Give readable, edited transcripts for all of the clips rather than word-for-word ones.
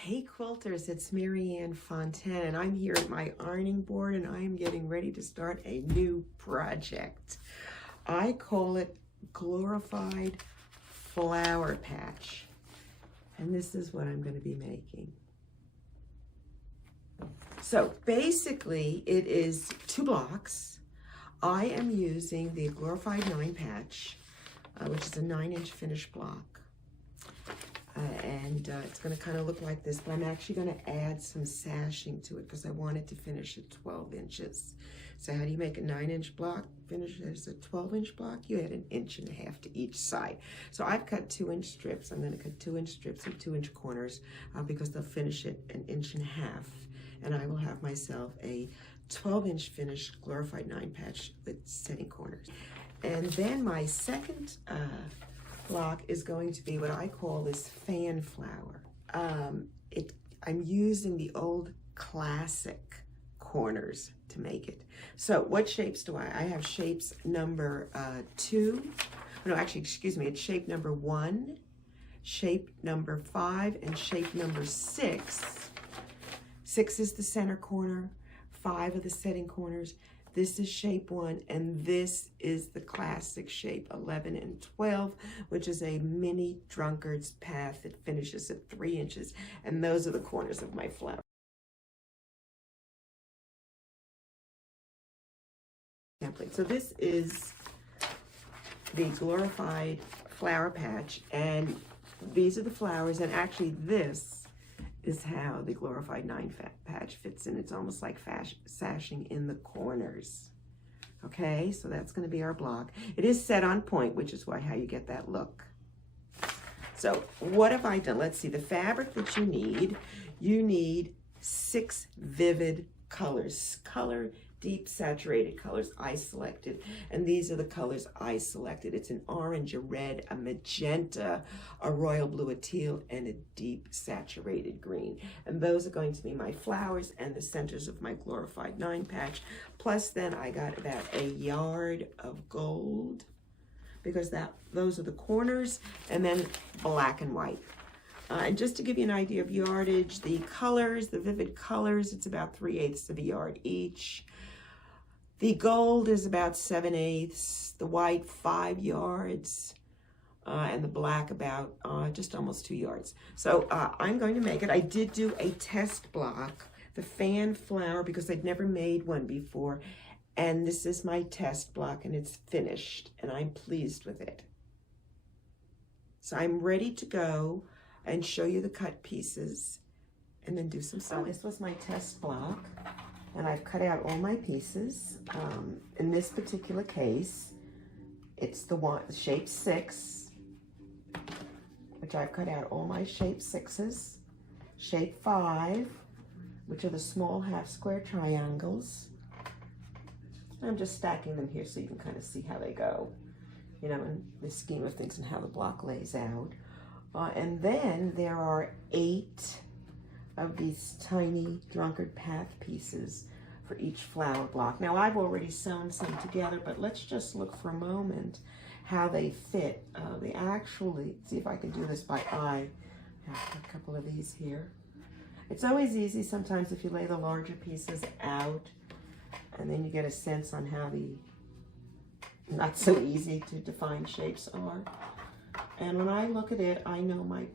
Hey quilters, it's Marianne Fontana and I'm here at my ironing board and I'm getting ready to start a new project. I call it Glorified Flower Patch, and this is what I'm going to be making. So basically it is 2 blocks. I am using the Glorified 9 patch, which is a 9-inch finished block. It's going to kind of look like this, but I'm actually going to add some sashing to it because I want it to finish at 12 inches. So how do you make a 9-inch block finish as a 12-inch block? You add 1.5 inches to each side. So I've cut 2-inch strips. I'm going to cut 2-inch strips and 2-inch corners because they'll finish it 1.5 inches. And I will have myself a 12-inch finished Glorified 9 patch with setting corners. And then my second block is going to be what I call this fan flower. I'm using the old classic corners to make it. So what shapes do I have shapes number 2, no actually excuse me, it's shape number 1, shape number 5, and shape number 6. 6 is the center corner, 5 are the setting corners. This is shape 1, and this is the classic shape 11 and 12, which is a mini drunkard's path that finishes at 3 inches. And those are the corners of my flower. Template. So this is the Glorified Flower Patch, and these are the flowers, and actually this is how the Glorified 9 patch fits in. It's almost like sashing in the corners. Okay, so that's going to be our block. It is set on point, which is how you get that look. So what have I done? Let's see, the fabric that you need 6 vivid colors. Deep saturated colors I selected, and these are the colors I selected. It's an orange, a red, a magenta, a royal blue, a teal, and a deep saturated green. And those are going to be my flowers and the centers of my Glorified 9 patch. Plus then I got about a yard of gold because those are the corners, and then black and white. And just to give you an idea of yardage, the colors, the vivid colors, it's about 3/8 of a yard each. The gold is about 7/8, the white 5 yards, and the black about just almost 2 yards. So I'm going to make it. I did do a test block, the fan flower, because I'd never made one before. And this is my test block, and it's finished, and I'm pleased with it. So I'm ready to go and show you the cut pieces and then do some sewing. This was my test block, and I've cut out all my pieces. In this particular case, it's the shape 6, which I've cut out all my shape 6s. Shape 5, which are the small half square triangles. I'm just stacking them here so you can kind of see how they go, you know, in the scheme of things and how the block lays out. And then there are 8 of these tiny drunkard path pieces for each flower block. Now I've already sewn some together, but let's just look for a moment how they fit. They actually, see if I can do this by eye. I have a couple of these here. It's always easy sometimes if you lay the larger pieces out, and then you get a sense on how the not so easy to define shapes are. And when I look at it, I know my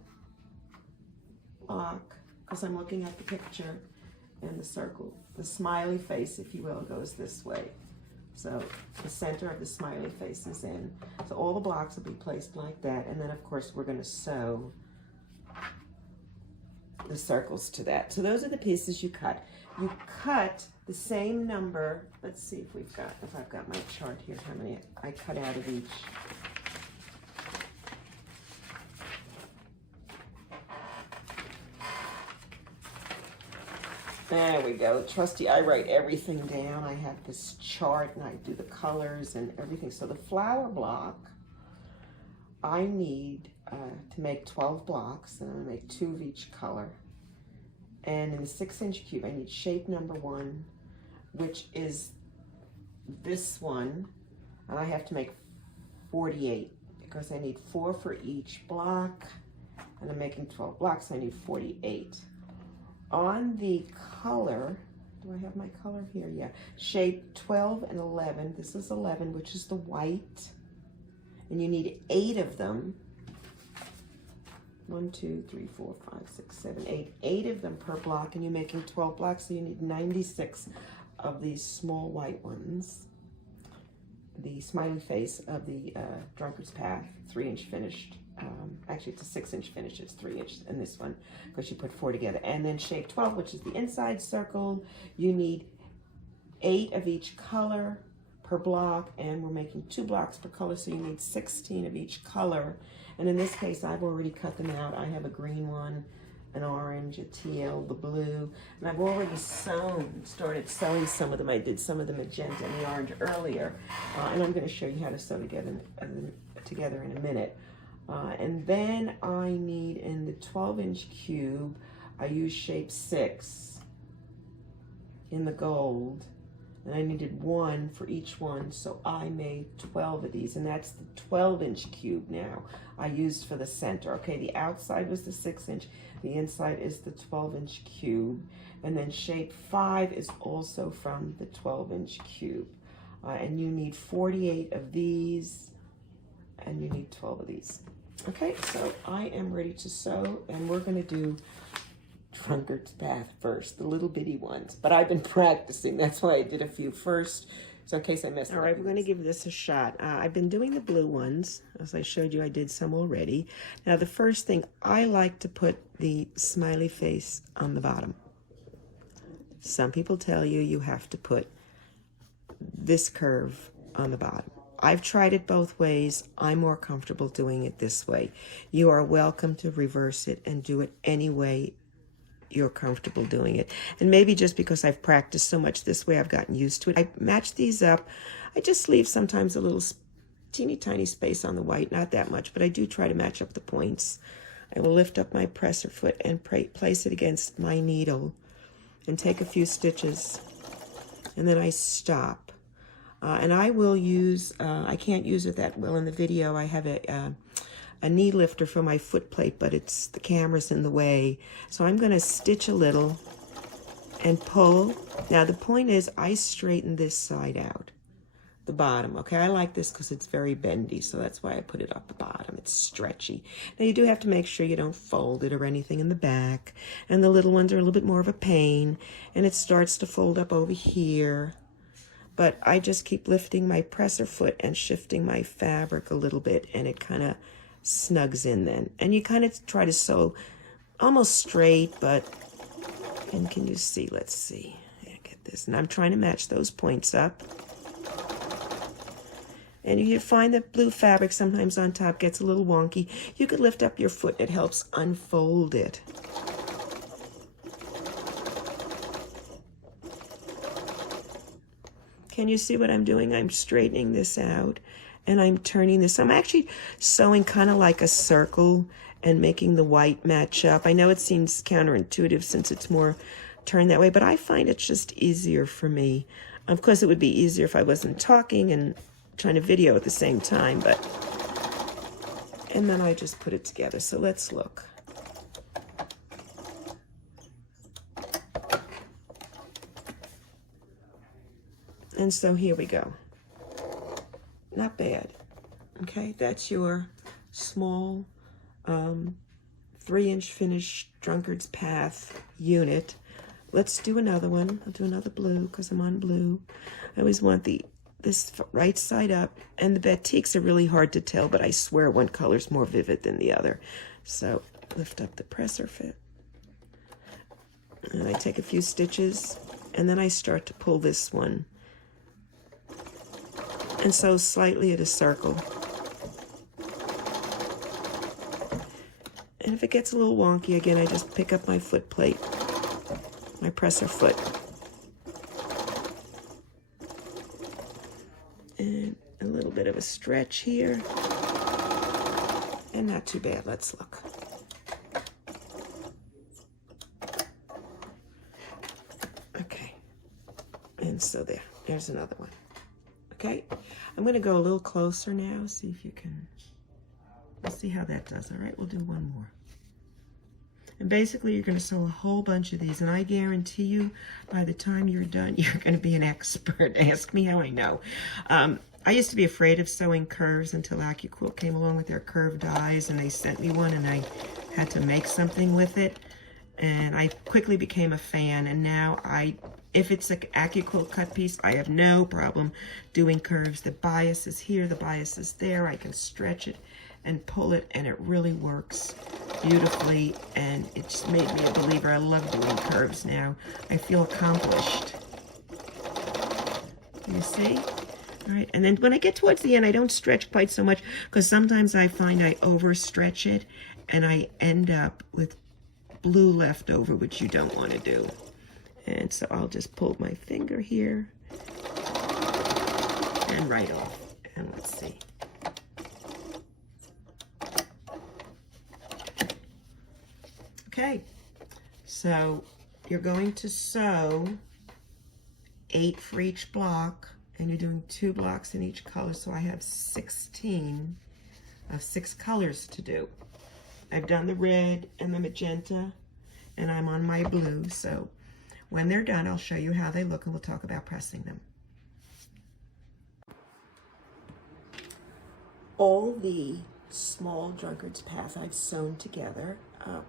block because I'm looking at the picture, and the circle, the smiley face, if you will, goes this way. So the center of the smiley face is in. So all the blocks will be placed like that. And then of course we're going to sew the circles to that. So those are the pieces you cut. You cut the same number. Let's see if I've got my chart here, how many I cut out of each. There we go. Trusty, I write everything down. I have this chart and I do the colors and everything. So the flower block, I need to make 12 blocks, and I'm going to make 2 of each color. And in the 6-inch cube, I need shape number 1, which is this one, and I have to make 48 because I need 4 for each block, and I'm making 12 blocks, so I need 48. on the color, do I have my color here? Yeah. Shape 12 and 11. This is 11, which is the white. And you need 8 of them. 1, 2, 3, 4, 5, 6, 7, 8. 8 of them per block, and you're making 12 blocks, so you need 96 of these small white ones. The smiley face of the Drunkard's Path, 3-inch finished. Actually, it's a 6-inch finish. It's 3 inches in this one because you put 4 together. And then shape 12, which is the inside circle. You need 8 of each color per block, and we're making 2 blocks per color, so you need 16 of each color. And in this case, I've already cut them out. I have a green one, an orange, a teal, the blue, and I've already started sewing some of them. I did some of the magenta and the orange earlier, and I'm going to show you how to sew together in a minute. And then I need, in the 12-inch cube, I use shape 6 in the gold, and I needed 1 for each one, so I made 12 of these, and that's the 12-inch cube now I used for the center. Okay, the outside was the 6-inch, the inside is the 12-inch cube, and then shape 5 is also from the 12-inch cube. And you need 48 of these, and you need 12 of these. Okay, so I am ready to sew, and we're going to do Drunkard's Path first, the little bitty ones. But I've been practicing, that's why I did a few first, so in case I messed up. All right, we're going to give this a shot. I've been doing the blue ones. As I showed you, I did some already. Now, the first thing, I like to put the smiley face on the bottom. Some people tell you you have to put this curve on the bottom. I've tried it both ways. I'm more comfortable doing it this way. You are welcome to reverse it and do it any way you're comfortable doing it. And maybe just because I've practiced so much this way, I've gotten used to it. I match these up. I just leave sometimes a little teeny tiny space on the white, not that much, but I do try to match up the points. I will lift up my presser foot and place it against my needle and take a few stitches, and then I stop. And I will use, I can't use it that well in the video. I have a knee lifter for my foot plate, but the camera's in the way. So I'm gonna stitch a little and pull. Now the point is I straighten this side out, the bottom, okay? I like this because it's very bendy, so that's why I put it up the bottom. It's stretchy. Now you do have to make sure you don't fold it or anything in the back, and the little ones are a little bit more of a pain, and it starts to fold up over here. But I just keep lifting my presser foot and shifting my fabric a little bit, and it kind of snugs in then. And you kind of try to sew almost straight, but, and can you see? Let's see. Yeah, get this. And I'm trying to match those points up. And you find that blue fabric sometimes on top gets a little wonky. You could lift up your foot. It helps unfold it. Can you see what I'm doing? I'm straightening this out, and I'm turning this. I'm actually sewing kind of like a circle and making the white match up. I know it seems counterintuitive since it's more turned that way, but I find it's just easier for me. Of course, it would be easier if I wasn't talking and trying to video at the same time, but, and then I just put it together. So let's look. And so here we go. Not bad. Okay, that's your small 3-inch finished Drunkard's Path unit. Let's do another one. I'll do another blue because I'm on blue. I always want this right side up, and the batiks are really hard to tell, but I swear one color's more vivid than the other. So lift up the presser fit, and I take a few stitches, and then I start to pull this one, and sew slightly at a circle. And if it gets a little wonky, again, I just pick up my foot plate, my presser foot. And a little bit of a stretch here. And not too bad. Let's look. Okay. And so there's another one. Okay. I'm going to go a little closer now. See if you can. We'll see how that does. All right. We'll do one more. And basically you're going to sew a whole bunch of these, and I guarantee you by the time you're done, you're going to be an expert. Ask me how I know. I used to be afraid of sewing curves until AccuQuilt came along with their curved dies, and they sent me one, and I had to make something with it. And I quickly became a fan, and now if it's an AccuQuilt cut piece, I have no problem doing curves. The bias is here, the bias is there. I can stretch it and pull it, and it really works beautifully, and it just made me a believer. I love doing curves now. I feel accomplished. You see? All right, and then when I get towards the end, I don't stretch quite so much, because sometimes I find I overstretch it, and I end up with blue left over, which you don't want to do. And so I'll just pull my finger here and right off. And let's see. Okay, so you're going to sew 8 for each block, and you're doing 2 blocks in each color, so I have 16 of 6 colors to do. I've done the red and the magenta, and I'm on my blue, so when they're done, I'll show you how they look, and we'll talk about pressing them. All the small drunkard's path I've sewn together.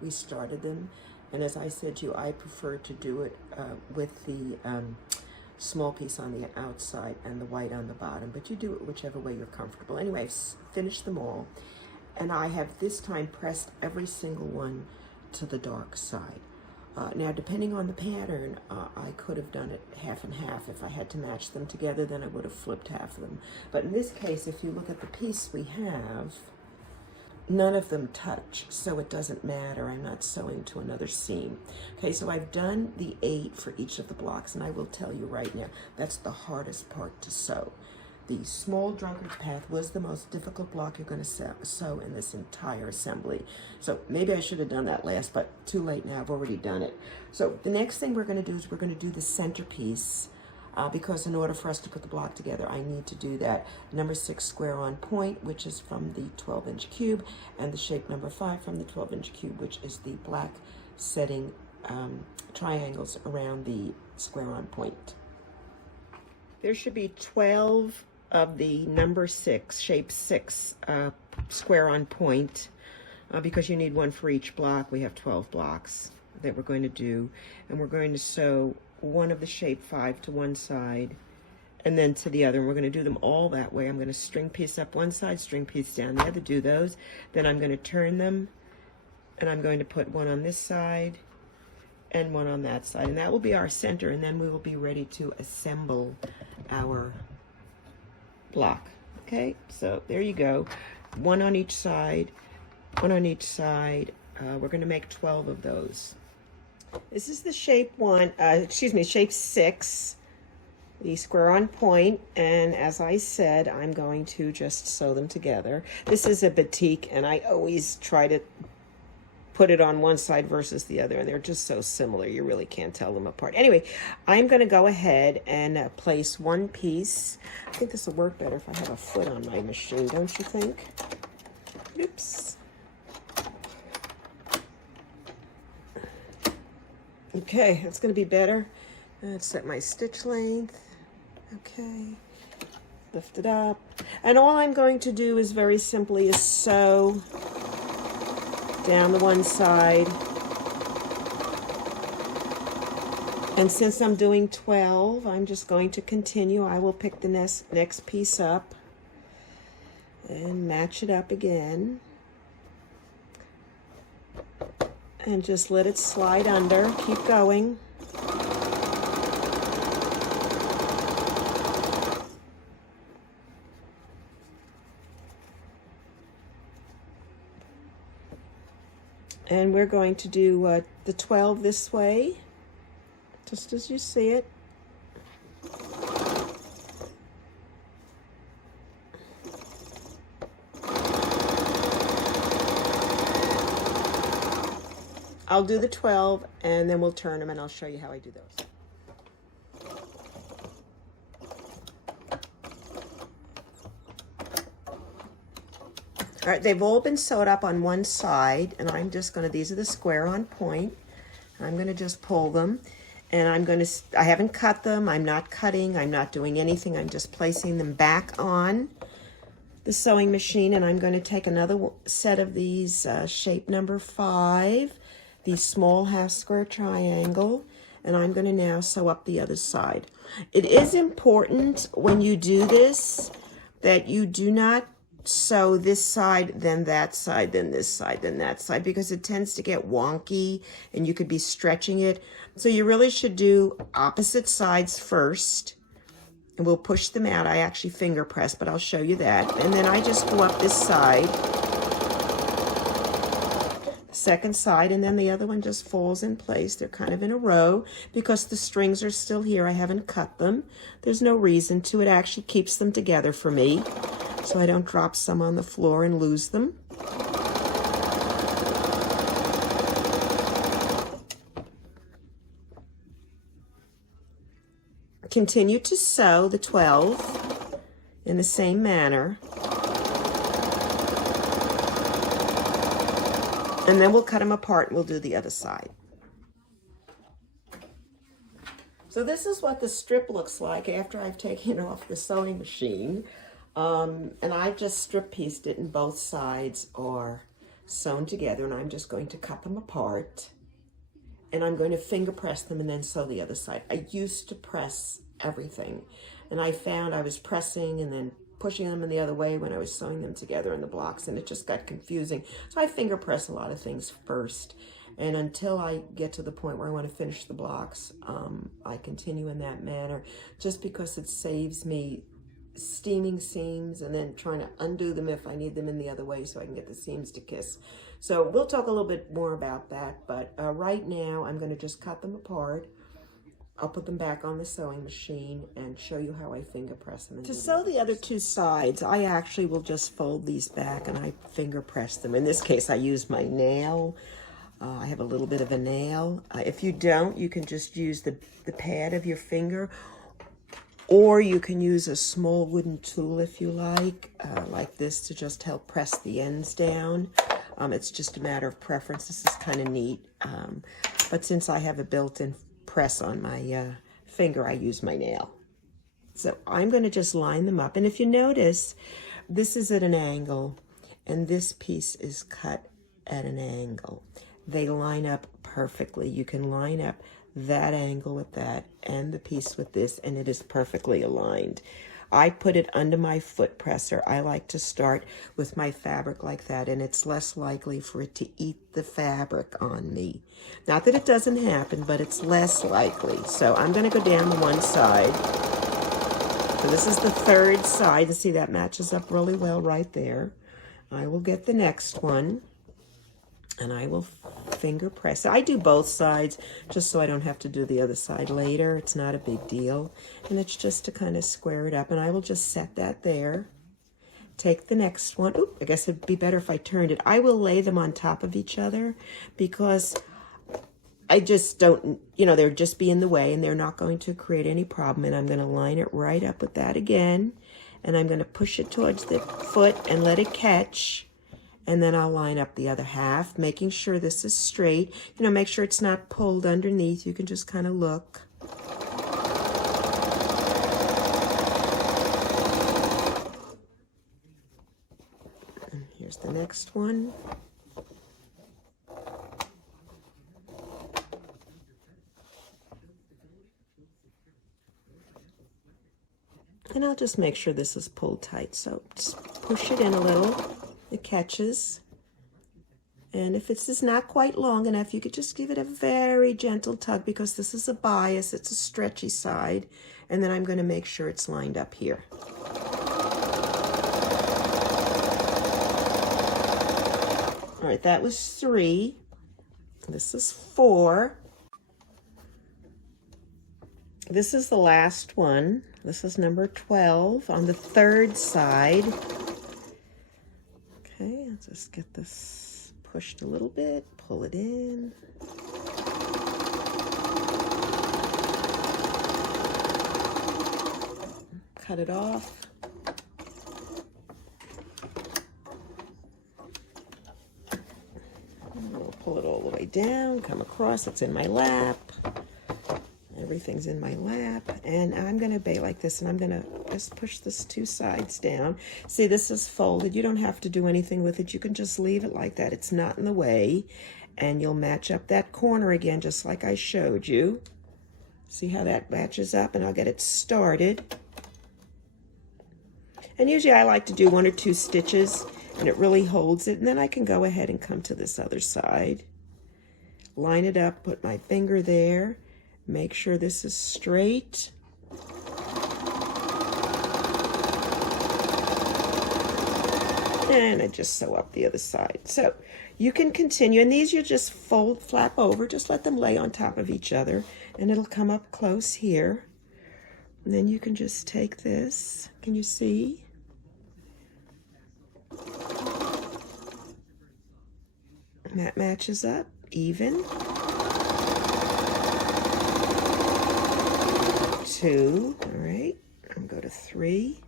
We started them, and as I said to you, I prefer to do it with the small piece on the outside and the white on the bottom, but you do it whichever way you're comfortable. Anyway, I've finished them all, and I have this time pressed every single one to the dark side. Now, depending on the pattern, I could have done it half and half. If I had to match them together, then I would have flipped half of them. But in this case, if you look at the piece we have, none of them touch, so it doesn't matter. I'm not sewing to another seam. Okay, so I've done the 8 for each of the blocks, and I will tell you right now, that's the hardest part to sew. The small drunkard's path was the most difficult block you're going to sew in this entire assembly. So maybe I should have done that last, but too late now. I've already done it. So the next thing we're going to do is we're going to do the centerpiece, because in order for us to put the block together, I need to do that number 6 square on point, which is from the 12-inch cube, and the shape number 5 from the 12-inch cube, which is the black setting triangles around the square on point. There should be 12 of the number 6, shape 6 square on point, because you need one for each block. We have 12 blocks that we're going to do, and we're going to sew one of the shape 5 to one side and then to the other, and we're going to do them all that way. I'm going to string piece up one side, string piece down the other, do those, then I'm going to turn them, and I'm going to put one on this side and one on that side, and that will be our center, and then we will be ready to assemble our block. Okay, so there you go, one on each side, one on each side. We're going to make 12 of those. This is the shape shape 6, the square on point, and as I said, I'm going to just sew them together. This is a batik, and I always try to put it on one side versus the other, and they're just so similar, you really can't tell them apart. Anyway, I'm going to go ahead and place one piece. I think this will work better if I have a foot on my machine, don't you think? Oops. Okay, that's going to be better. Let's set my stitch length. Okay, lift it up. And all I'm going to do is very simply is sew down the one side. And since I'm doing 12, I'm just going to continue. I will pick the next piece up and match it up again. And just let it slide under. Keep going. And we're going to do the 12 this way, just as you see it. I'll do the 12, and then we'll turn them, and I'll show you how I do those. All right, they've all been sewed up on one side, and I'm just gonna, these are the square on point. I'm gonna just pull them, and I haven't cut them, I'm not cutting, I'm not doing anything, I'm just placing them back on the sewing machine, and I'm gonna take another set of these shape number 5, the small half square triangle, and I'm gonna now sew up the other side. It is important when you do this that you do not sew this side, then that side, then this side, then that side, because it tends to get wonky and you could be stretching it. So you really should do opposite sides first, and we'll push them out. I actually finger press, but I'll show you that. And then I just go up this side, second side, and then the other one just falls in place. They're kind of in a row because the strings are still here. I haven't cut them. There's no reason to. It actually keeps them together for me, so I don't drop some on the floor and lose them. Continue to sew the 12 in the same manner. And then we'll cut them apart and we'll do the other side. So this is what the strip looks like after I've taken it off the sewing machine. And I just strip pieced it, and both sides are sewn together, and I'm just going to cut them apart. And I'm going to finger press them and then sew the other side. I used to press everything, and I found I was pressing and then pushing them in the other way when I was sewing them together in the blocks, and it just got confusing. So I finger press a lot of things first, and until I get to the point where I want to finish the blocks, I continue in that manner, just because it saves me steaming seams and then trying to undo them if I need them in the other way so I can get the seams to kiss. So we'll talk a little bit more about that, but right now I'm going to just cut them apart. I'll put them back on the sewing machine and show you how I finger press them. To sew the other two sides, I actually will just fold these back and I finger press them. In this case, I use my nail. I have a little bit of a nail. If you don't, you can just use the pad of your finger, or you can use a small wooden tool if you like this, to just help press the ends down. It's just a matter of preference. This is kind of neat. But since I have a built-in press on my finger, I use my nail. So I'm going to just line them up. And if you notice, this is at an angle, and this piece is cut at an angle. They line up perfectly. You can line up that angle with that and the piece with this, and it is perfectly aligned. I put it under my foot presser. I like to start with my fabric like that, and it's less likely for it to eat the fabric on me. Not that it doesn't happen, but it's less likely. So I'm going to go down the one side. So this is the third side. You see that matches up really well right there. I will get the next one, and I will finger press it. I do both sides just so I don't have to do the other side later. It's not a big deal. And it's just to kind of square it up. And I will just set that there. Take the next one. Oop, I guess it'd be better if I turned it. I will lay them on top of each other because I just don't, they'll just be in the way and they're not going to create any problem. And I'm going to line it right up with that again. And I'm going to push it towards the foot and let it catch. And then I'll line up the other half, making sure this is straight. Make sure it's not pulled underneath. You can just kind of look. And here's the next one. And I'll just make sure this is pulled tight. So just push it in a little. It catches, and if this is not quite long enough, you could just give it a very gentle tug, because this is a bias, it's a stretchy side, and then I'm going to make sure it's lined up here. All right, that was 3. This is 4. This is the last one. This is number 12 on the third side. Okay, I'll just get this pushed a little bit, pull it in. Cut it off. I'll pull it all the way down, come across, it's in my lap. Everything's in my lap, and I'm going to bait like this, and I'm going to just push this two sides down. See, this is folded. You don't have to do anything with it. You can just leave it like that. It's not in the way, and you'll match up that corner again, just like I showed you. See how that matches up, and I'll get it started. And usually I like to do 1 or 2 stitches, and it really holds it, and then I can go ahead and come to this other side. Line it up, put my finger there. Make sure this is straight. And I just sew up the other side. So you can continue, and these you just flap over, just let them lay on top of each other, and it'll come up close here. And then you can just take this, can you see? And that matches up even. 2, all right, I'll go to 3.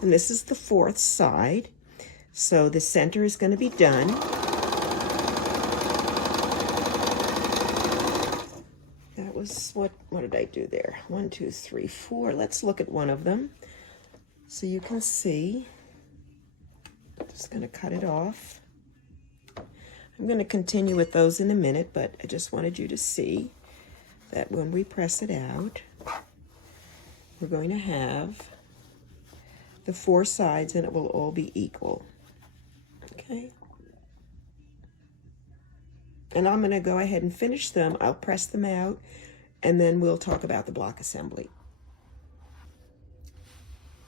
And this is the 4th side. So the center is going to be done. That was, what did I do there? 1, 2, 3, 4. Let's look at one of them so you can see. Just going to cut it off. I'm going to continue with those in a minute, but I just wanted you to see that when we press it out, we're going to have the 4 sides, and it will all be equal. Okay? And I'm going to go ahead and finish them. I'll press them out, and then we'll talk about the block assembly.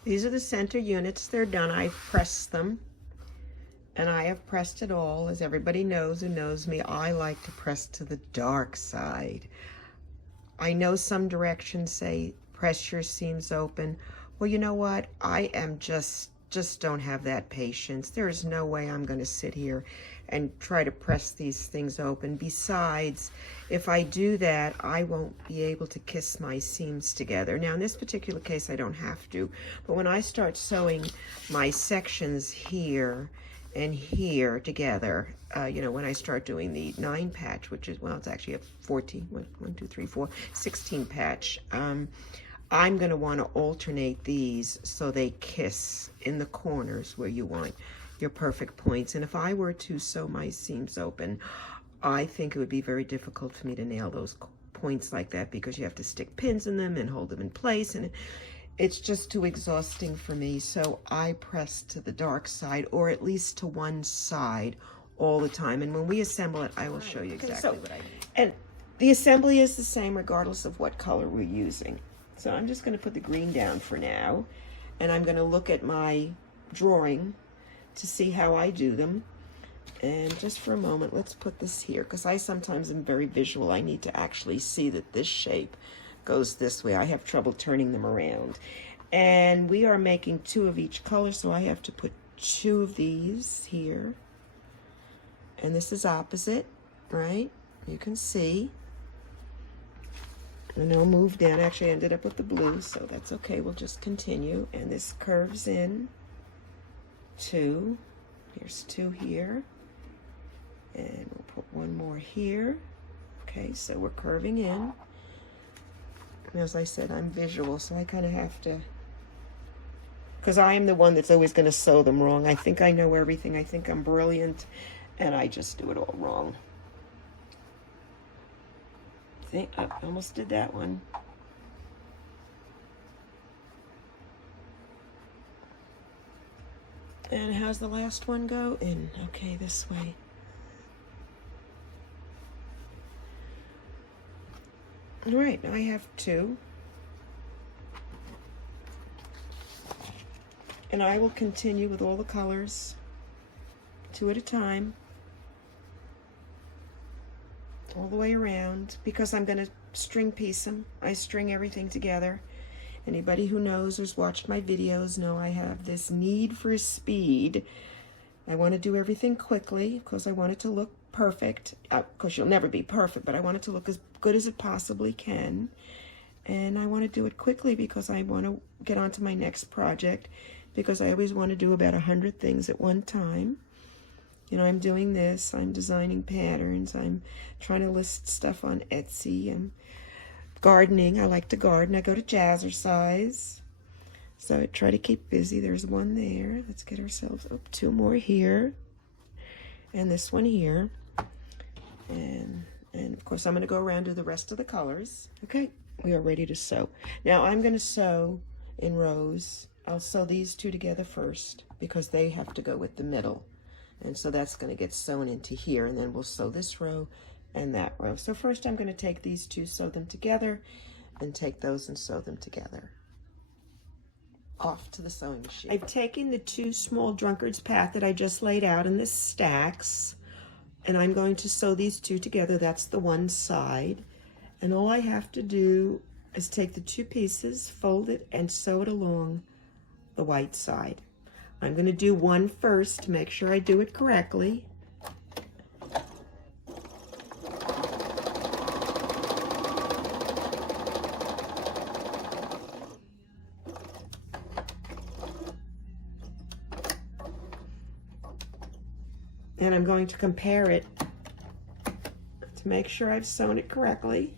These are the center units. They're done. I've pressed them. And I have pressed it all. As everybody knows who knows me, I like to press to the dark side. I know some directions say press your seams open. Well, you know what? I am just don't have that patience. There is no way I'm going to sit here and try to press these things open. Besides, if I do that, I won't be able to kiss my seams together. Now, in this particular case, I don't have to. But when I start sewing my sections here and here together, you know, when I start doing the 9 patch, which is, well, it's actually a 14, 1, 2, 3, 4, 16 patch, I'm going to want to alternate these so they kiss in the corners where you want your perfect points. And if I were to sew my seams open, I think it would be very difficult for me to nail those points like that, because you have to stick pins in them and hold them in place, and it's just too exhausting for me. So I press to the dark side, or at least to one side all the time. And when we assemble it, I will show you exactly what I mean. And the assembly is the same regardless of what color we're using. So I'm just going to put the green down for now, and I'm going to look at my drawing to see how I do them. And just for a moment, let's put this here, because I sometimes am very visual. I need to actually see that this shape goes this way. I have trouble turning them around. And we are making 2 of each color, so I have to put 2 of these here. And this is opposite, right? You can see. And I'll move down. Actually, I ended up with the blue, so that's okay. We'll just continue. And this curves in 2. Here's 2 here. And we'll put 1 more here. Okay, so we're curving in. And as I said, I'm visual, so I kind of have to, because I am the one that's always going to sew them wrong. I think I know everything. I think I'm brilliant, and I just do it all wrong. I almost did that one. And how's the last one go? In. Okay, this way. All right, now I have 2. And I will continue with all the colors, 2 at a time, all the way around, because I'm going to string piece them. I string everything together. Anybody who knows or's watched my videos know I have this need for speed. I want to do everything quickly because I want it to look perfect. Of course, you'll never be perfect, but I want it to look as good as it possibly can. And I want to do it quickly because I want to get on to my next project, because I always want to do about 100 things at one time. You know, I'm doing this, I'm designing patterns, I'm trying to list stuff on Etsy, I'm gardening. I like to garden. I go to Jazzercise. So I try to keep busy. There's one there. Let's get ourselves up. 2 more here. And this one here. And of course I'm going to go around to the rest of the colors. Okay, we are ready to sew. Now I'm going to sew in rows. I'll sew these 2 together first because they have to go with the middle. And so that's going to get sewn into here, and then we'll sew this row and that row. So first I'm going to take these 2, sew them together, and take those and sew them together. Off to the sewing machine. I've taken the 2 small drunkard's path that I just laid out in the stacks, and I'm going to sew these 2 together. That's the one side. And all I have to do is take the 2 pieces, fold it, and sew it along the white side. I'm going to do one first to make sure I do it correctly. And I'm going to compare it to make sure I've sewn it correctly.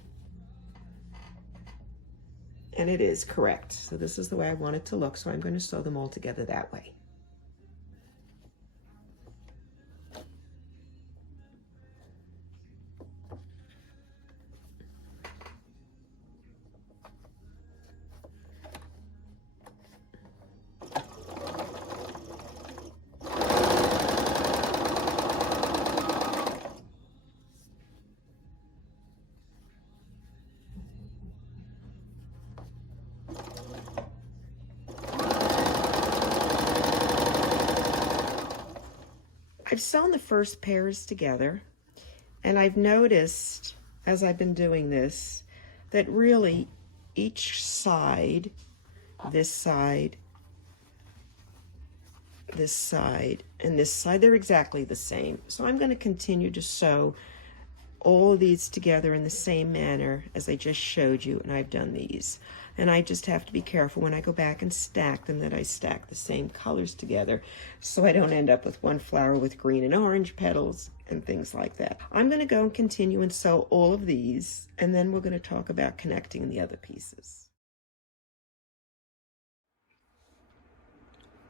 And it is correct. So this is the way I want it to look. So I'm going to sew them all together that way. I've sewn the first pairs together, and I've noticed as I've been doing this that really each side, this side, this side, and this side, they're exactly the same. So I'm going to continue to sew all of these together in the same manner as I just showed you, and I've done these. And I just have to be careful when I go back and stack them that I stack the same colors together so I don't end up with one flower with green and orange petals and things like that. I'm going to go and continue and sew all of these, and then we're going to talk about connecting the other pieces.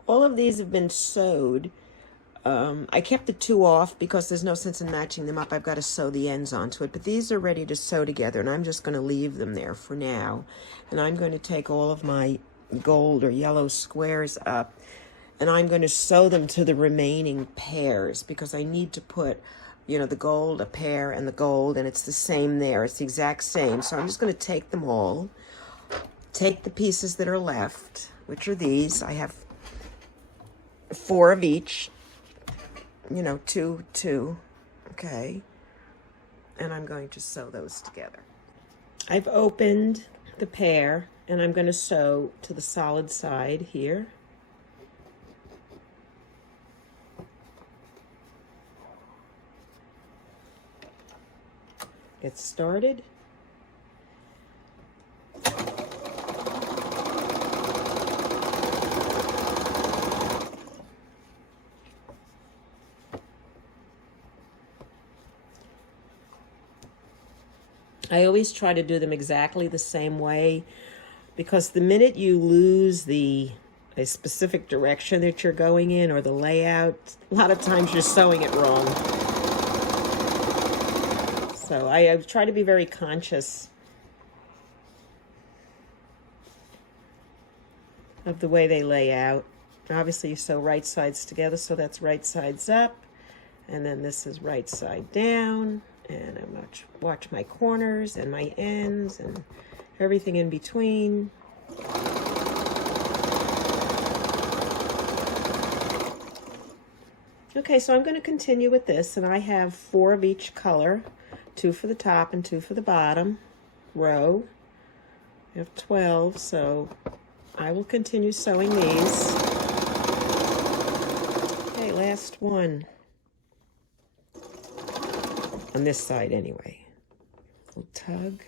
All of these have been sewed. I kept the 2 off because there's no sense in matching them up. I've got to sew the ends onto it. But these are ready to sew together, and I'm just going to leave them there for now. And I'm going to take all of my gold or yellow squares up, and I'm going to sew them to the remaining pairs because I need to put, you know, the gold, a pair, and the gold, and it's the same there. It's the exact same. So I'm just going to take them all, take the pieces that are left, which are these. I have 4 of each. You know, 2, 2, okay, and I'm going to sew those together. I've opened the pair, and I'm going to sew to the solid side here. Get started. I always try to do them exactly the same way, because the minute you lose a specific direction that you're going in or the layout, a lot of times you're sewing it wrong. So I try to be very conscious of the way they lay out. Obviously you sew right sides together, so that's right sides up, and then this is right side down. And I watch my corners and my ends and everything in between. Okay, so I'm going to continue with this, and I have 4 of each color, 2 for the top and 2 for the bottom row. I have 12, so I will continue sewing these. Okay, last one. On this side anyway. We'll tug.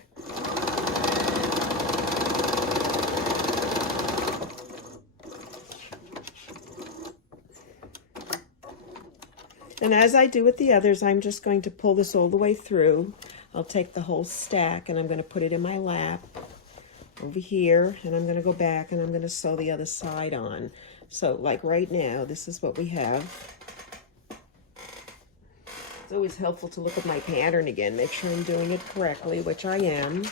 And as I do with the others, I'm just going to pull this all the way through. I'll take the whole stack and I'm going to put it in my lap over here, and I'm going to go back and I'm going to sew the other side on. So like right now, this is what we have. It's always helpful to look at my pattern again, make sure I'm doing it correctly, which I am.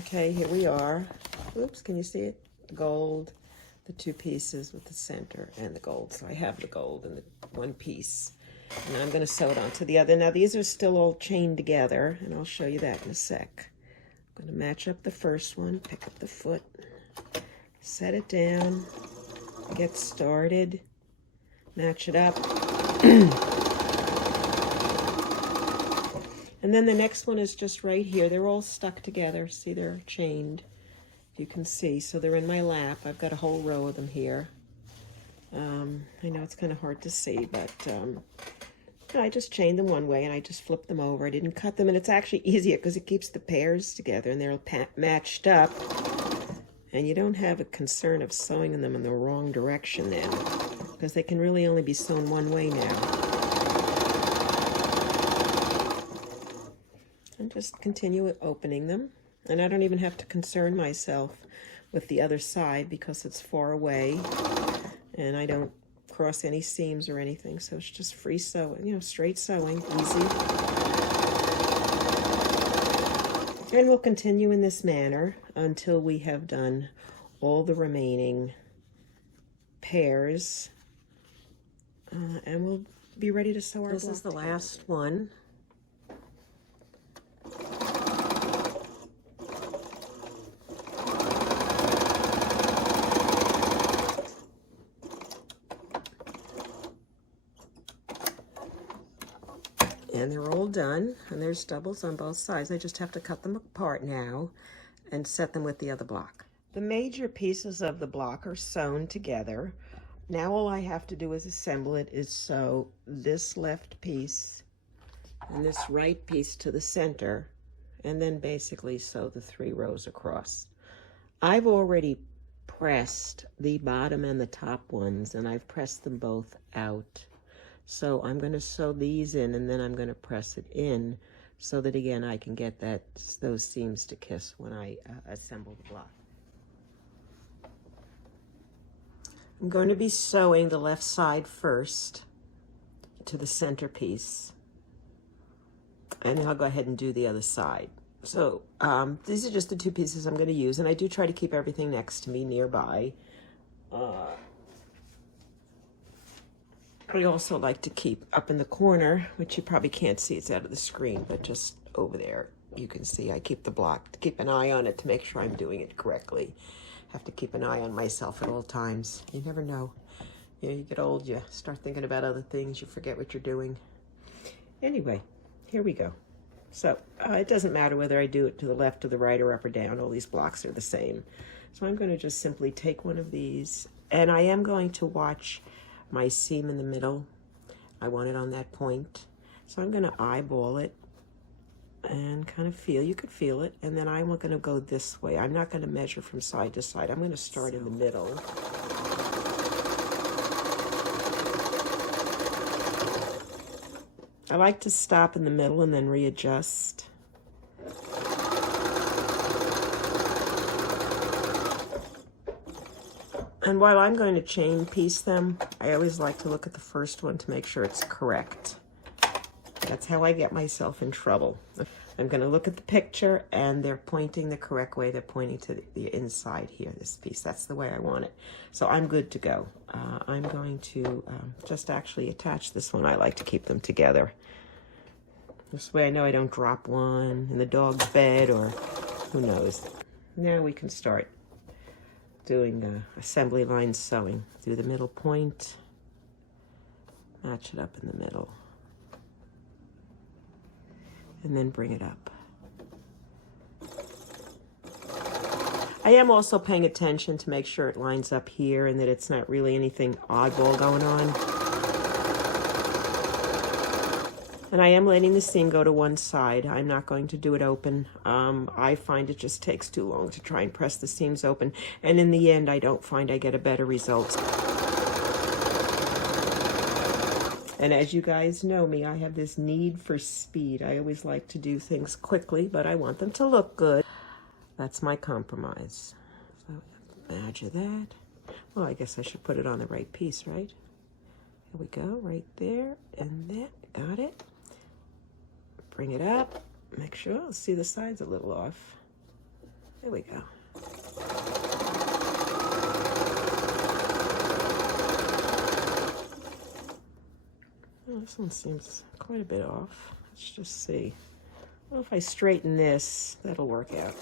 Okay, here we are. Oops, can you see it? The gold, the two pieces with the center and the gold. So I have the gold and the one piece. And I'm going to sew it onto the other. Now these are still all chained together, and I'll show you that in a sec. I'm going to match up the first one, pick up the foot, set it down, get started, match it up. And then the next one is just right here. They're all stuck together. See, they're chained. You can see. So they're in my lap. I've got a whole row of them here. I know it's kind of hard to see, but I just chained them one way and I just flipped them over. I didn't cut them, and it's actually easier because it keeps the pairs together and they're matched up. And you don't have a concern of sewing them in the wrong direction then, because they can really only be sewn one way now. And just continue opening them. And I don't even have to concern myself with the other side because it's far away and I don't cross any seams or anything. So it's just free sewing, you know, straight sewing, easy. And we'll continue in this manner until we have done all the remaining pairs. And we'll be ready to sew our block. This is the last one. And they're all done, and there's doubles on both sides. I just have to cut them apart now and set them with the other block. The major pieces of the block are sewn together. Now all I have to do is assemble it, is sew this left piece and this right piece to the center, and then basically sew the 3 rows across. I've already pressed the bottom and the top ones, and I've pressed them both out. So I'm going to sew these in, and then I'm going to press it in so that, again, I can get those seams to kiss when I assemble the block. I'm going to be sewing the left side first to the center piece, and then I'll go ahead and do the other side. So these are just the 2 pieces I'm going to use, and I do try to keep everything next to me nearby. I also like to keep up in the corner, which you probably can't see, it's out of the screen, but just over there you can see I keep the block to keep an eye on it to make sure I'm doing it correctly. Have to keep an eye on myself at all times. You never know. You know, you get old, you start thinking about other things, you forget what you're doing. Anyway, here we go. So it doesn't matter whether I do it to the left or the right or up or down. All these blocks are the same. So I'm going to just simply take one of these, and I am going to watch my seam in the middle. I want it on that point. So I'm going to eyeball it and kind of feel, you could feel it, and then I'm going to go this way. I'm not going to measure from side to side. I'm going to start in the middle. I like to stop in the middle and then readjust. And while I'm going to chain piece them, I always like to look at the first one to make sure it's correct. That's how I get myself in trouble. I'm going to look at the picture and they're pointing the correct way. They're pointing to the inside here, this piece. That's the way I want it. So I'm good to go. I'm going to just actually attach this one. I like to keep them together. This way I know I don't drop one in the dog's bed or who knows. Now we can start doing assembly line sewing. Through the middle point, match it up in the middle, and then bring it up. I am also paying attention to make sure it lines up here and that it's not really anything oddball going on. And I am letting the seam go to one side. I'm not going to do it open. I find it just takes too long to try and press the seams open. And in the end, I don't find I get a better result. And as you guys know me, I have this need for speed. I always like to do things quickly, but I want them to look good. That's my compromise. So imagine that. Well, I guess I should put it on the right piece, right? Here we go, right there and there. Got it. Bring it up. Make sure. See, the side's a little off. There we go. Well, this one seems quite a bit off. Let's just see. Well, if I straighten this, that'll work out.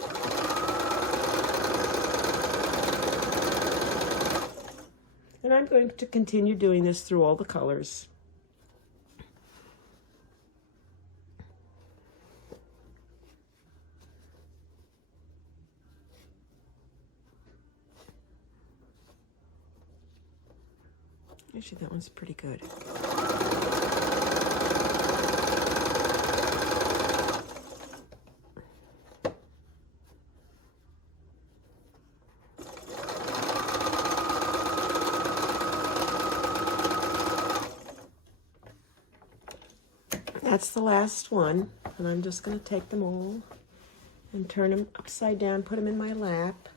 And I'm going to continue doing this through all the colors. Actually, that one's pretty good. That's the last one, and I'm just going to take them all and turn them upside down, put them in my lap,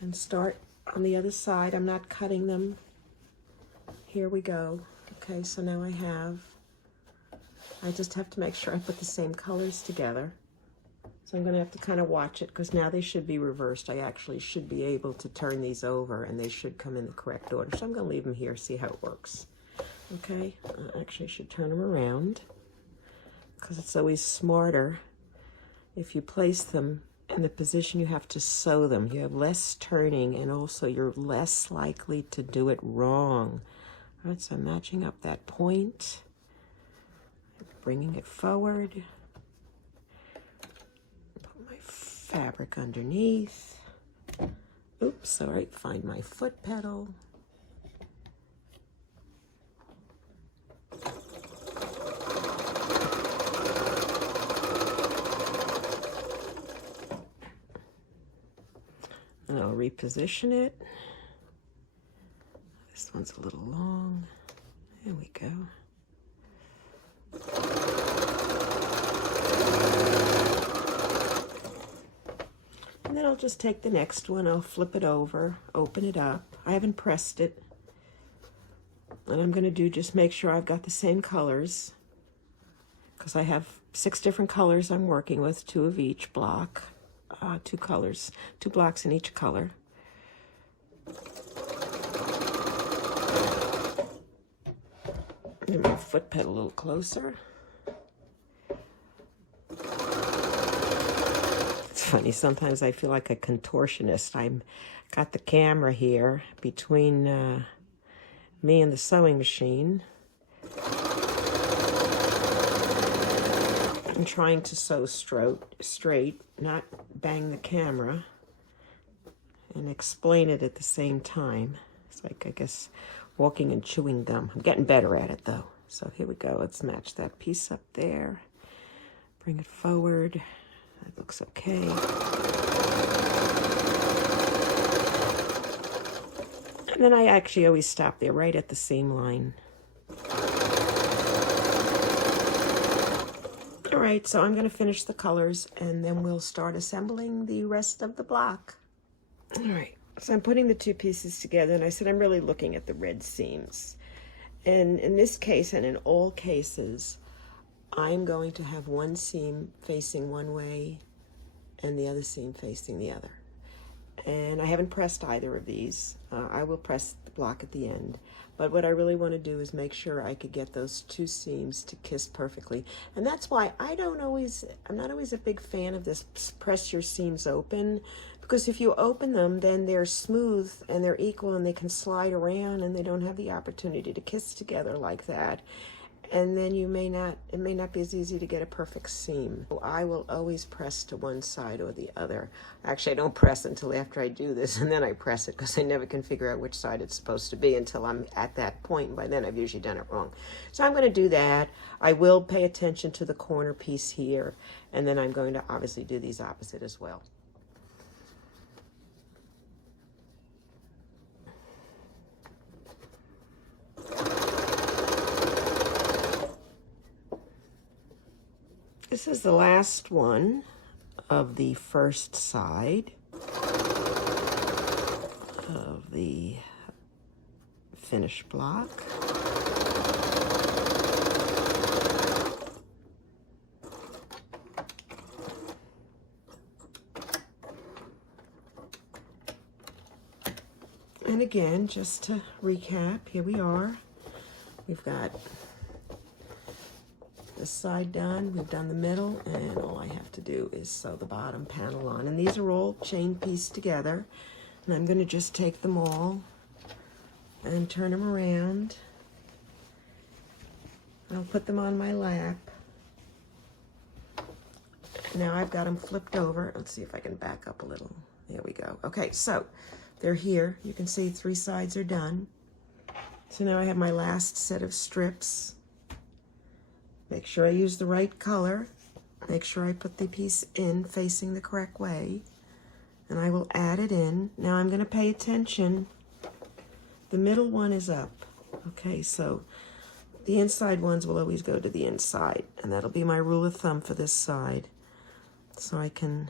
and start on the other side. I'm not cutting them. Here we go. Okay, so now I just have to make sure I put the same colors together. So I'm going to have to kind of watch it, because now they should be reversed. I actually should be able to turn these over, and they should come in the correct order. So I'm going to leave them here, see how it works. Okay, actually I should turn them around, because it's always smarter if you place them in the position you have to sew them. You have less turning, and also you're less likely to do it wrong. All right, so I'm matching up that point, bringing it forward, put my fabric underneath. Oops, all right, find my foot pedal. And I'll reposition it. This one's a little long. There we go. And then I'll just take the next one, I'll flip it over, open it up. I haven't pressed it. And I'm gonna just make sure I've got the same colors, because I have 6 different colors I'm working with, 2 of each block. 2 colors, 2 blocks in each color. Get my foot pedal a little closer. It's funny, sometimes I feel like a contortionist. I'm got the camera here between me and the sewing machine. I'm trying to sew straight, not bang the camera, and explain it at the same time. It's like, I guess, walking and chewing gum. I'm getting better at it, though. So here we go. Let's match that piece up there. Bring it forward. That looks okay. And then I actually always stop there, right at the same line. All right, so I'm going to finish the colors, and then we'll start assembling the rest of the block. All right, so I'm putting the 2 pieces together, and I said I'm really looking at the red seams. And in this case, and in all cases, I'm going to have one seam facing one way and the other seam facing the other. And I haven't pressed either of these. I will press the block at the end. But what I really want to do is make sure I could get those 2 seams to kiss perfectly. And that's why I'm not always a big fan of this press your seams open, because if you open them, then they're smooth and they're equal and they can slide around and they don't have the opportunity to kiss together like that. And then it may not be as easy to get a perfect seam. So I will always press to one side or the other. Actually, I don't press until after I do this, and then I press it, because I never can figure out which side it's supposed to be until I'm at that point. By then, I've usually done it wrong. So I'm going to do that. I will pay attention to the corner piece here, and then I'm going to obviously do these opposite as well. This is the last one of the first side of the finished block. And again, just to recap, here we are. We've got this side done, we've done the middle, and all I have to do is sew the bottom panel on. And these are all chain pieced together. And I'm going to just take them all and turn them around. I'll put them on my lap. Now I've got them flipped over. Let's see if I can back up a little. There we go. Okay, so they're here. You can see 3 sides are done. So now I have my last set of strips. Make sure I use the right color. Make sure I put the piece in facing the correct way. And I will add it in. Now I'm going to pay attention. The middle one is up. Okay, so the inside ones will always go to the inside. And that'll be my rule of thumb for this side. So I can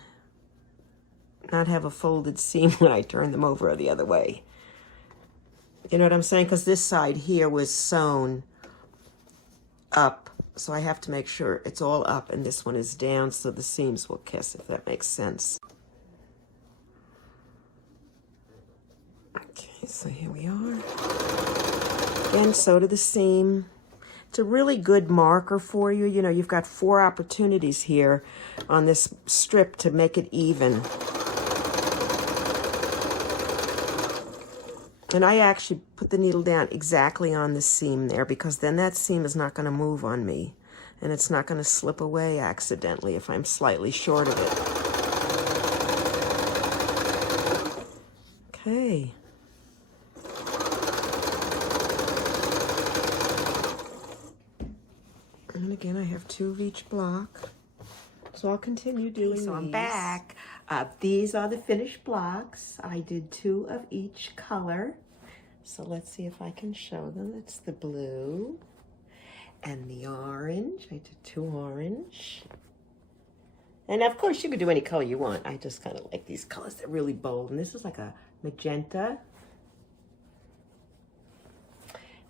not have a folded seam when I turn them over the other way. You know what I'm saying? Because this side here was sewn up. So I have to make sure it's all up and this one is down so the seams will kiss, if that makes sense. Okay, so here we are. Again, sew to the seam. It's a really good marker for you. You know, you've got 4 opportunities here on this strip to make it even. And I actually put the needle down exactly on the seam there because then that seam is not going to move on me. And it's not going to slip away accidentally if I'm slightly short of it. Okay. And again, I have 2 of each block. So I'll continue doing these. So I'm back. These are the finished blocks. I did 2 of each color. So let's see if I can show them. It's the blue and the orange. I did 2 orange. And of course you could do any color you want. I just kind of like these colors. They're really bold. And this is like a magenta.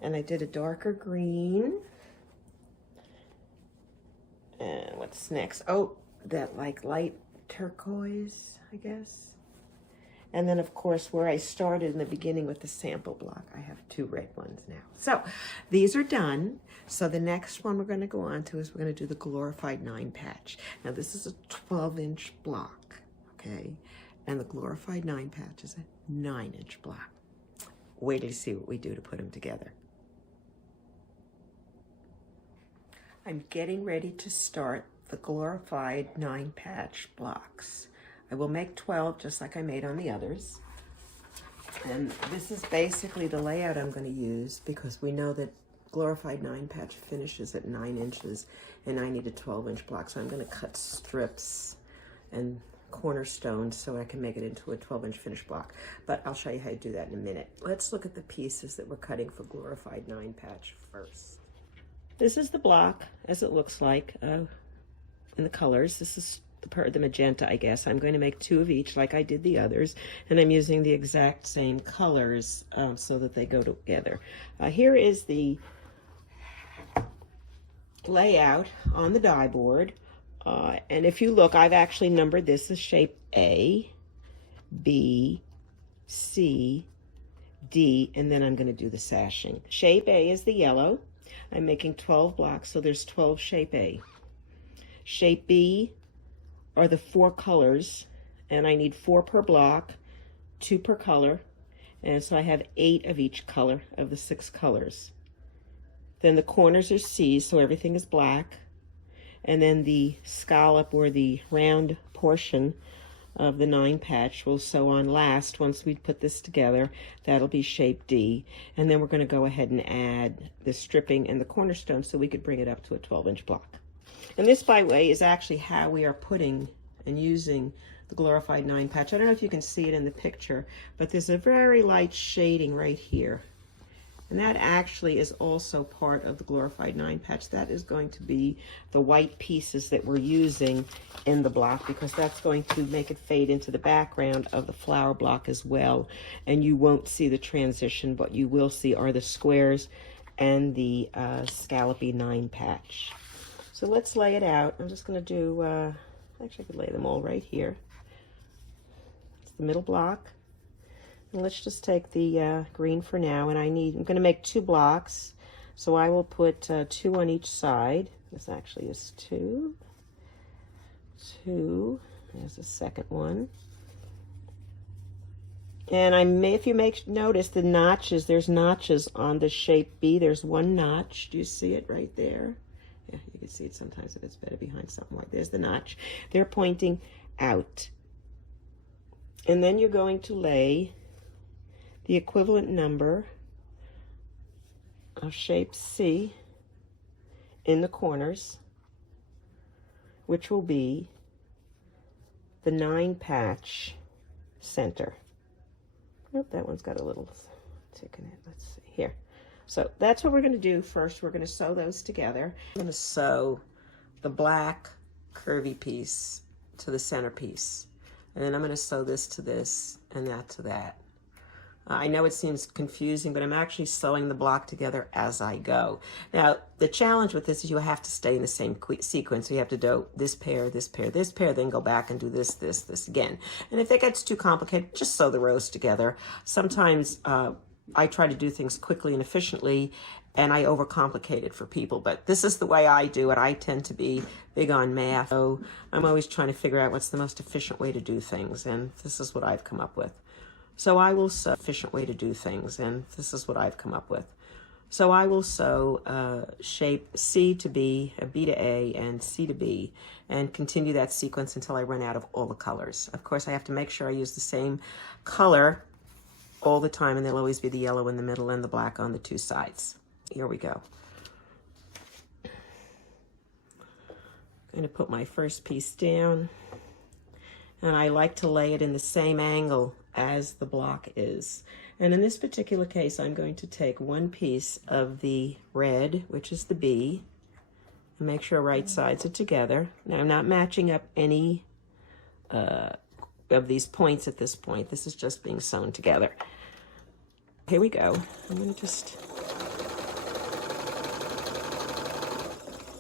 And I did a darker green. And what's next? Oh, that like light turquoise, I guess. And then, of course, where I started in the beginning with the sample block, I have 2 red ones now. So these are done. So the next one we're going to go on to is we're going to do the glorified 9 patch. Now, this is a 12-inch block, okay? And the glorified 9 patch is a 9-inch block. Wait till you see what we do to put them together. I'm getting ready to start the glorified 9 patch blocks. I will make 12 just like I made on the others. And this is basically the layout I'm going to use because we know that glorified 9 patch finishes at 9 inches and I need a 12-inch block. So I'm going to cut strips and cornerstones so I can make it into a 12-inch finished block. But I'll show you how to do that in a minute. Let's look at the pieces that we're cutting for glorified 9 patch first. This is the block as it looks like in the colors. This is the magenta, I guess. I'm going to make 2 of each like I did the others, and I'm using the exact same colors so that they go together. Here is the layout on the die board, and if you look, I've actually numbered this as shape A, B, C, D, and then I'm going to do the sashing. Shape A is the yellow. I'm making 12 blocks, so there's 12 shape A. Shape B are the 4 colors, and I need 4 per block, 2 per color, and so I have 8 of each color of the 6 colors. Then the corners are C's, so everything is black, and then the scallop or the round portion of the 9 patch will sew on last. Once we put this together, that'll be shape D, and then we're going to go ahead and add the stripping and the cornerstone so we could bring it up to a 12-inch block. And this, by the way, is actually how we are putting and using the glorified 9 patch. I don't know if you can see it in the picture, but there's a very light shading right here. And that actually is also part of the glorified 9 patch. That is going to be the white pieces that we're using in the block, because that's going to make it fade into the background of the flower block as well. And you won't see the transition. What you will see are the squares and the scallopy 9 patch. So let's lay it out. I'm just going to do, actually I could lay them all right here. It's the middle block. And let's just take the green for now, and I'm going to make 2 blocks, so I will put 2 on each side. This actually is 2. There's the second one. And if you notice the notches, there's notches on the shape B. There's 1 notch. Do you see it right there? Yeah, you can see it sometimes if it's better behind something white. There's the notch. They're pointing out. And then you're going to lay the equivalent number of shape C in the corners, which will be the 9 patch center. Oh, that one's got a little tick in it. Let's see here. So that's what we're going to do first. We're going to sew those together. I'm going to sew the black curvy piece to the center piece, and then I'm going to sew this to this and that to that. I know it seems confusing, but I'm actually sewing the block together as I go. Now, the challenge with this is you have to stay in the same sequence. So you have to do this pair, this pair, this pair, then go back and do this, this, this again. And if it gets too complicated, just sew the rows together. Sometimes I try to do things quickly and efficiently, and I overcomplicate it for people. But this is the way I do it. I tend to be big on math, so I'm always trying to figure out what's the most efficient way to do things, and this is what I've come up with. So I will sew efficient way to do things, and this is what I've come up with. So I will sew shape C to B, B to A, and C to B, and continue that sequence until I run out of all the colors. Of course, I have to make sure I use the same color all the time, and there'll always be the yellow in the middle and the black on the 2 sides. Here we go. I'm going to put my first piece down, and I like to lay it in the same angle as the block is. And in this particular case, I'm going to take 1 piece of the red, which is the B, and make sure right sides are together. Now, I'm not matching up any of these points at this point. This is just being sewn together. Here we go. I'm going to just...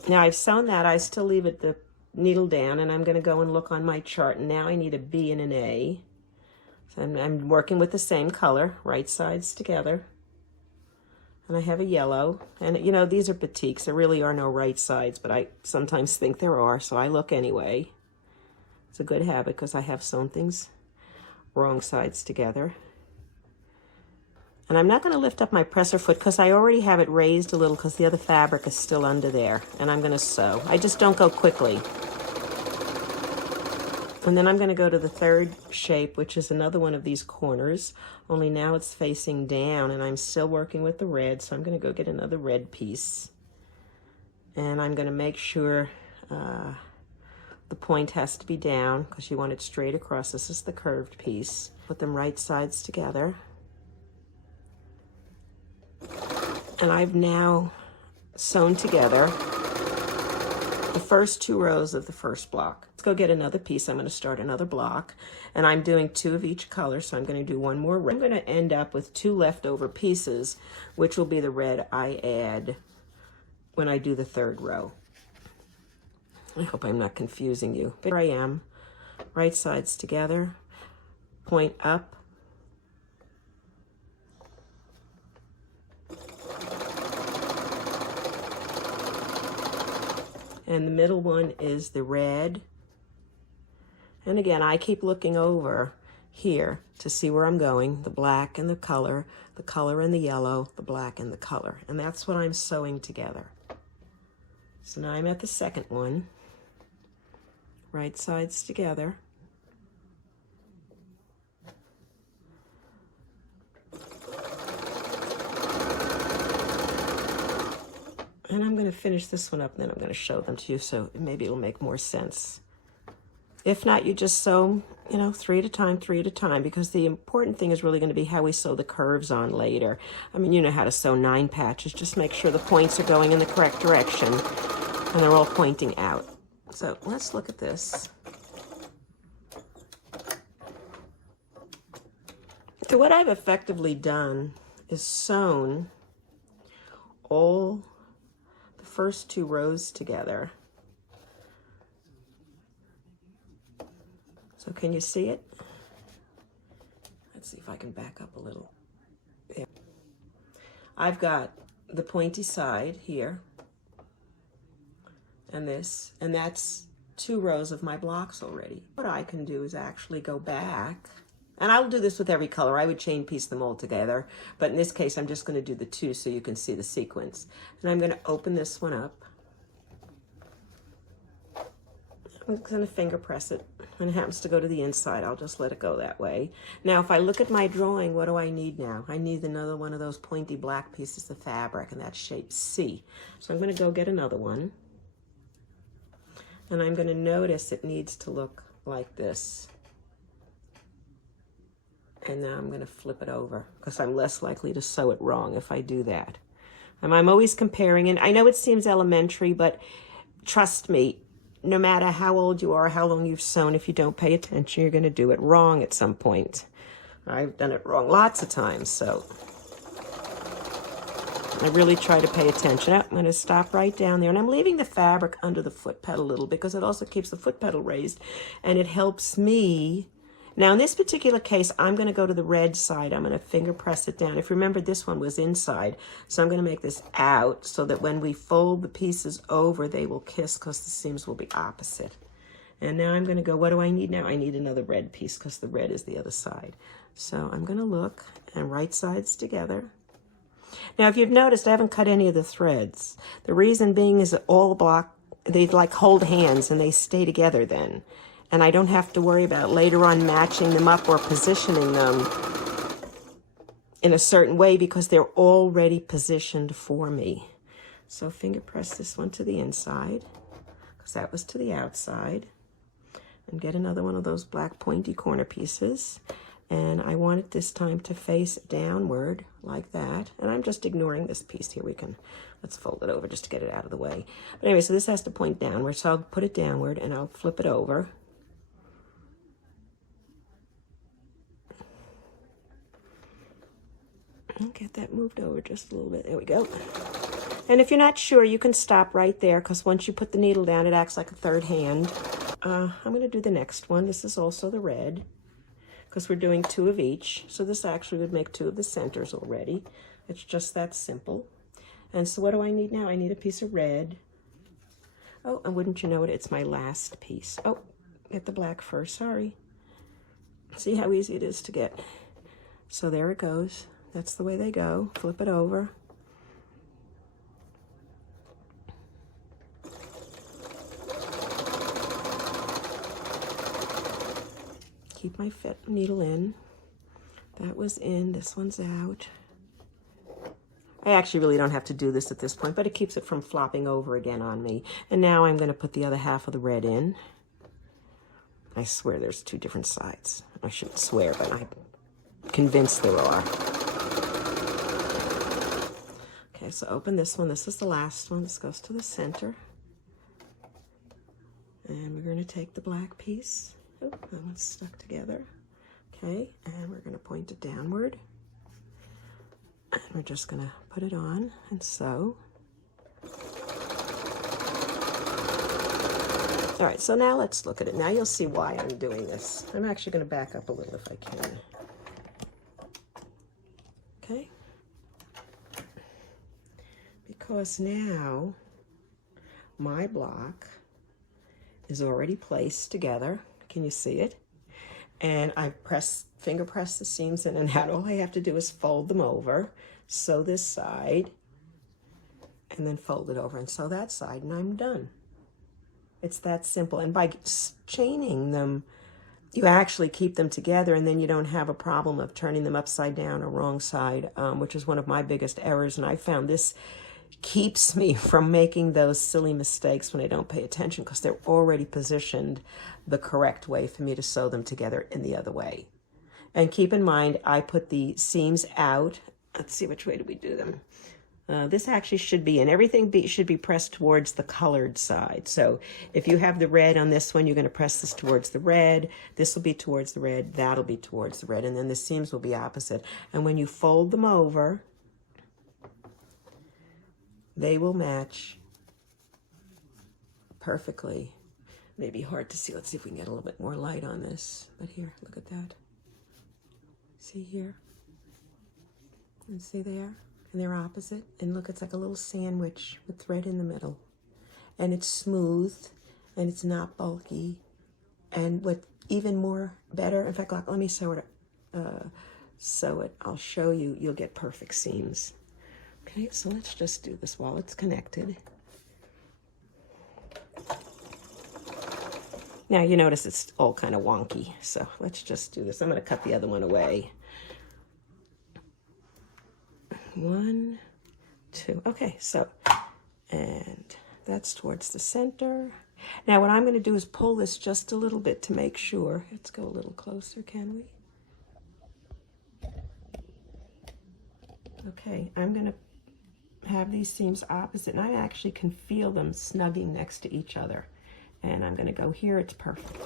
Now, I've sewn that. I still leave it the needle down, and I'm going to go and look on my chart. And now I need a B and an A. So I'm working with the same color, right sides together. And I have a yellow. And, you know, these are batiks. There really are no right sides, but I sometimes think there are, so I look anyway. It's a good habit because I have sewn things wrong sides together. And I'm not going to lift up my presser foot because I already have it raised a little because the other fabric is still under there. And I'm going to sew. I just don't go quickly. And then I'm going to go to the 3rd shape, which is another one of these corners, only now it's facing down, and I'm still working with the red, so I'm going to go get another red piece. And I'm going to make sure the point has to be down because you want it straight across. This is the curved piece. Put them right sides together. And I've now sewn together the first 2 rows of the first block. Let's go get another piece. I'm going to start another block, and I'm doing 2 of each color, so I'm going to do 1 more red. I'm going to end up with 2 leftover pieces, which will be the red I add when I do the 3rd row. I hope I'm not confusing you, but here I am. Right sides together, point up, and the middle one is the red. And again, I keep looking over here to see where I'm going, the black and the color and the yellow, the black and the color. And that's what I'm sewing together. So now I'm at the 2nd one, right sides together. And I'm going to finish this one up, and then I'm going to show them to you, so maybe it'll make more sense. If not, you just sew, you know, 3 at a time, 3 at a time, because the important thing is really going to be how we sew the curves on later. I mean, you know how to sew 9 patches. Just make sure the points are going in the correct direction and they're all pointing out. So let's look at this. So what I've effectively done is sewn all the first 2 rows together. So can you see it? Let's see if I can back up a little. There. I've got the pointy side here, and this, and that's 2 rows of my blocks already. What I can do is actually go back, and I'll do this with every color. I would chain piece them all together, but in this case, I'm just going to do the 2 so you can see the sequence. And I'm going to open this one up. I'm going to finger press it. When it happens to go to the inside, I'll just let it go that way. Now, if I look at my drawing, what do I need now? I need another one of those pointy black pieces of fabric, and that's shape C. So I'm going to go get another one. And I'm going to notice it needs to look like this. And now I'm going to flip it over, because I'm less likely to sew it wrong if I do that. I'm always comparing, and I know it seems elementary, but trust me, no matter how old you are, how long you've sewn, if you don't pay attention, you're going to do it wrong at some point. I've done it wrong lots of times, so I really try to pay attention. I'm going to stop right down there, and I'm leaving the fabric under the foot pedal a little because it also keeps the foot pedal raised, and it helps me. Now, in this particular case, I'm going to go to the red side. I'm going to finger press it down. If you remember, this one was inside, so I'm going to make this out so that when we fold the pieces over, they will kiss because the seams will be opposite. And now I'm going to go, what do I need now? I need another red piece because the red is the other side. So I'm going to look, and right sides together. Now, if you've noticed, I haven't cut any of the threads. The reason being is that all block, they like hold hands and they stay together then. And I don't have to worry about later on matching them up or positioning them in a certain way because they're already positioned for me. So finger press this one to the inside because that was to the outside. And get another one of those black pointy corner pieces. And I want it this time to face downward like that. And I'm just ignoring this piece here. Let's fold it over just to get it out of the way. But anyway, so this has to point downward. So I'll put it downward and I'll flip it over. And get that moved over just a little bit. There we go. And if you're not sure, you can stop right there because once you put the needle down, it acts like a third hand. I'm going to do the next one. This is also the red because we're doing 2 of each. So this actually would make 2 of the centers already. It's just that simple. And so what do I need now? I need a piece of red. Oh, and wouldn't you know it, it's my last piece. Oh, get the black first, sorry. See how easy it is to get. So there it goes. That's the way they go. Flip it over. Keep my needle in. That was in. This one's out. I actually really don't have to do this at this point, but it keeps it from flopping over again on me. And now I'm going to put the other half of the red in. I swear there's 2 different sides. I shouldn't swear, but I'm convinced there are. Okay, so open this one. This is the last one. This goes to the center. And we're going to take the black piece. Oh, that one's stuck together. Okay, and we're going to point it downward. And we're just going to put it on and sew. All right, so now let's look at it. Now you'll see why I'm doing this. I'm actually going to back up a little if I can. Okay. Because now my block is already placed together. Can you see it? And I finger press the seams in and out. All I have to do is fold them over, sew this side, and then fold it over and sew that side, and I'm done. It's that simple. And by chaining them, you actually keep them together, and then you don't have a problem of turning them upside down or wrong side, which is one of my biggest errors. And I found this keeps me from making those silly mistakes when I don't pay attention, because they're already positioned the correct way for me to sew them together in the other way. And keep in mind, I put the seams out. Let's see, which way do we do them? This actually should be, and everything should be pressed towards the colored side. So if you have the red on this one, you're going to press this towards the red. This will be towards the red. That'll be towards the red. And then the seams will be opposite. And when you fold them over, they will match perfectly. Maybe hard to see. Let's see if we can get a little bit more light on this. But here, look at that. See here? And see there? And they're opposite. And look, it's like a little sandwich with thread in the middle. And it's smooth, and it's not bulky. And what even more better, in fact, let me sew it. I'll show you. You'll get perfect seams. Okay, so let's just do this while it's connected. Now you notice it's all kind of wonky, so let's just do this. I'm going to cut the other one away. 1, 2. Okay, so, and that's towards the center. Now what I'm going to do is pull this just a little bit to make sure. Let's go a little closer, can we? Okay, I'm going to have these seams opposite, and I actually can feel them snugging next to each other. And I'm going to go here. It's perfect.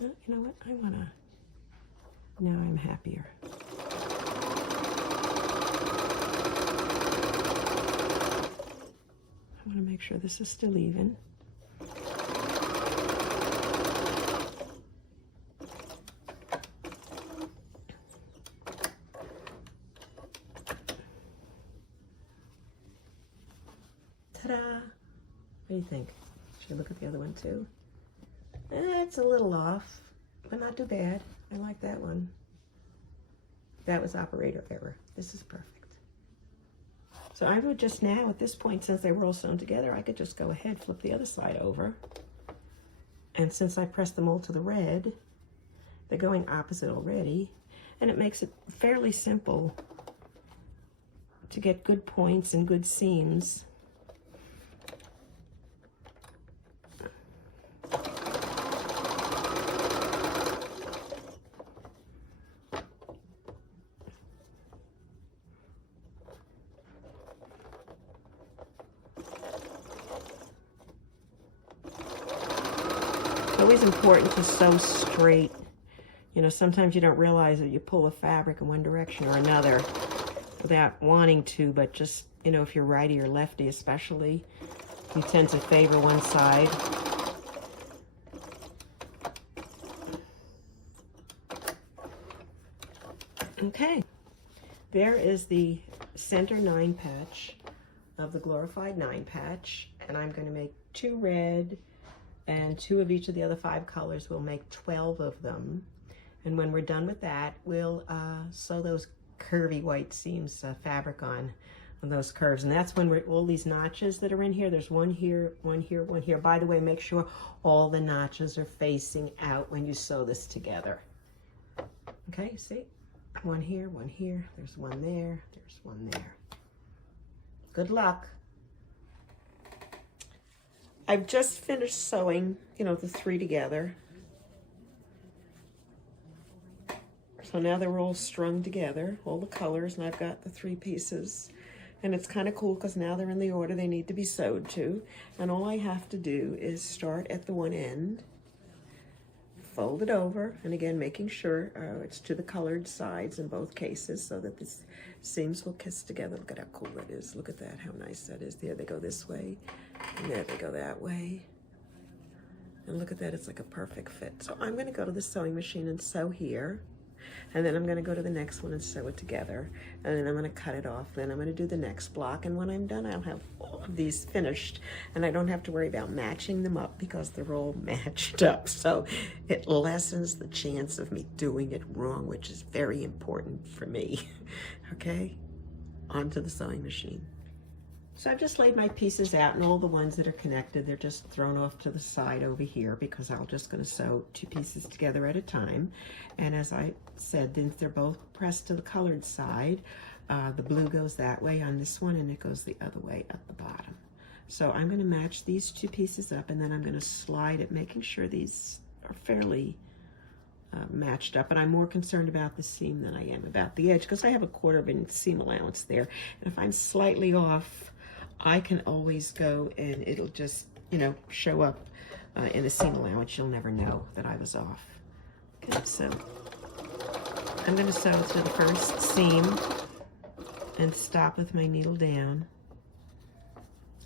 You know what? I want to... Now I'm happier. I want to make sure this is still even. Ta-da! What do you think? Should I look at the other one too? It's a little off, but not too bad. I like that one. That was operator error. This is perfect. So I would just now, at this point, since they were all sewn together, I could just go ahead, flip the other side over. And since I pressed them all to the red, they're going opposite already. And it makes it fairly simple to get good points and good seams. Always important to sew straight. You know, sometimes you don't realize that you pull the fabric in one direction or another without wanting to, but just, you know, if you're righty or lefty especially, you tend to favor one side. Okay, there is the center 9 patch of the glorified 9 patch, and I'm going to make 2 red and 2 of each of the other 5 colors. We'll make 12 of them, and when we're done with that, we'll sew those curvy white seams fabric on those curves. And that's when we're all these notches that are in here. There's one here, one here, one here. By the way, make sure all the notches are facing out when you sew this together. Okay, see? One here, there's one there, there's one there. Good luck. I've just finished sewing, you know, the 3 together. So now they're all strung together, all the colors, and I've got the 3 pieces. And it's kind of cool because now they're in the order they need to be sewed to. And all I have to do is start at the one end, fold it over, and again, making sure it's to the colored sides in both cases so that the seams will kiss together. Look at how cool that is. Look at that, how nice that is. There they go this way, and there they go that way. And look at that, it's like a perfect fit. So I'm gonna go to the sewing machine and sew here. And then I'm going to go to the next one and sew it together. And then I'm going to cut it off. Then I'm going to do the next block. And when I'm done, I'll have all of these finished. And I don't have to worry about matching them up because they're all matched up. So it lessens the chance of me doing it wrong, which is very important for me. Okay? Onto the sewing machine. So I've just laid my pieces out, and all the ones that are connected, they're just thrown off to the side over here because I'm just going to sew 2 pieces together at a time. And as I said, since they're both pressed to the colored side, The blue goes that way on this one, and it goes the other way at the bottom. So I'm going to match these two pieces up, and then I'm going to slide it, making sure these are fairly matched up. And I'm more concerned about the seam than I am about the edge, because I have a 1/4 of an seam allowance there. And if I'm slightly off, I can always go and it'll just, you know, show up in the seam allowance. You'll never know that I was off. Okay, so I'm going to sew through the first seam and stop with my needle down.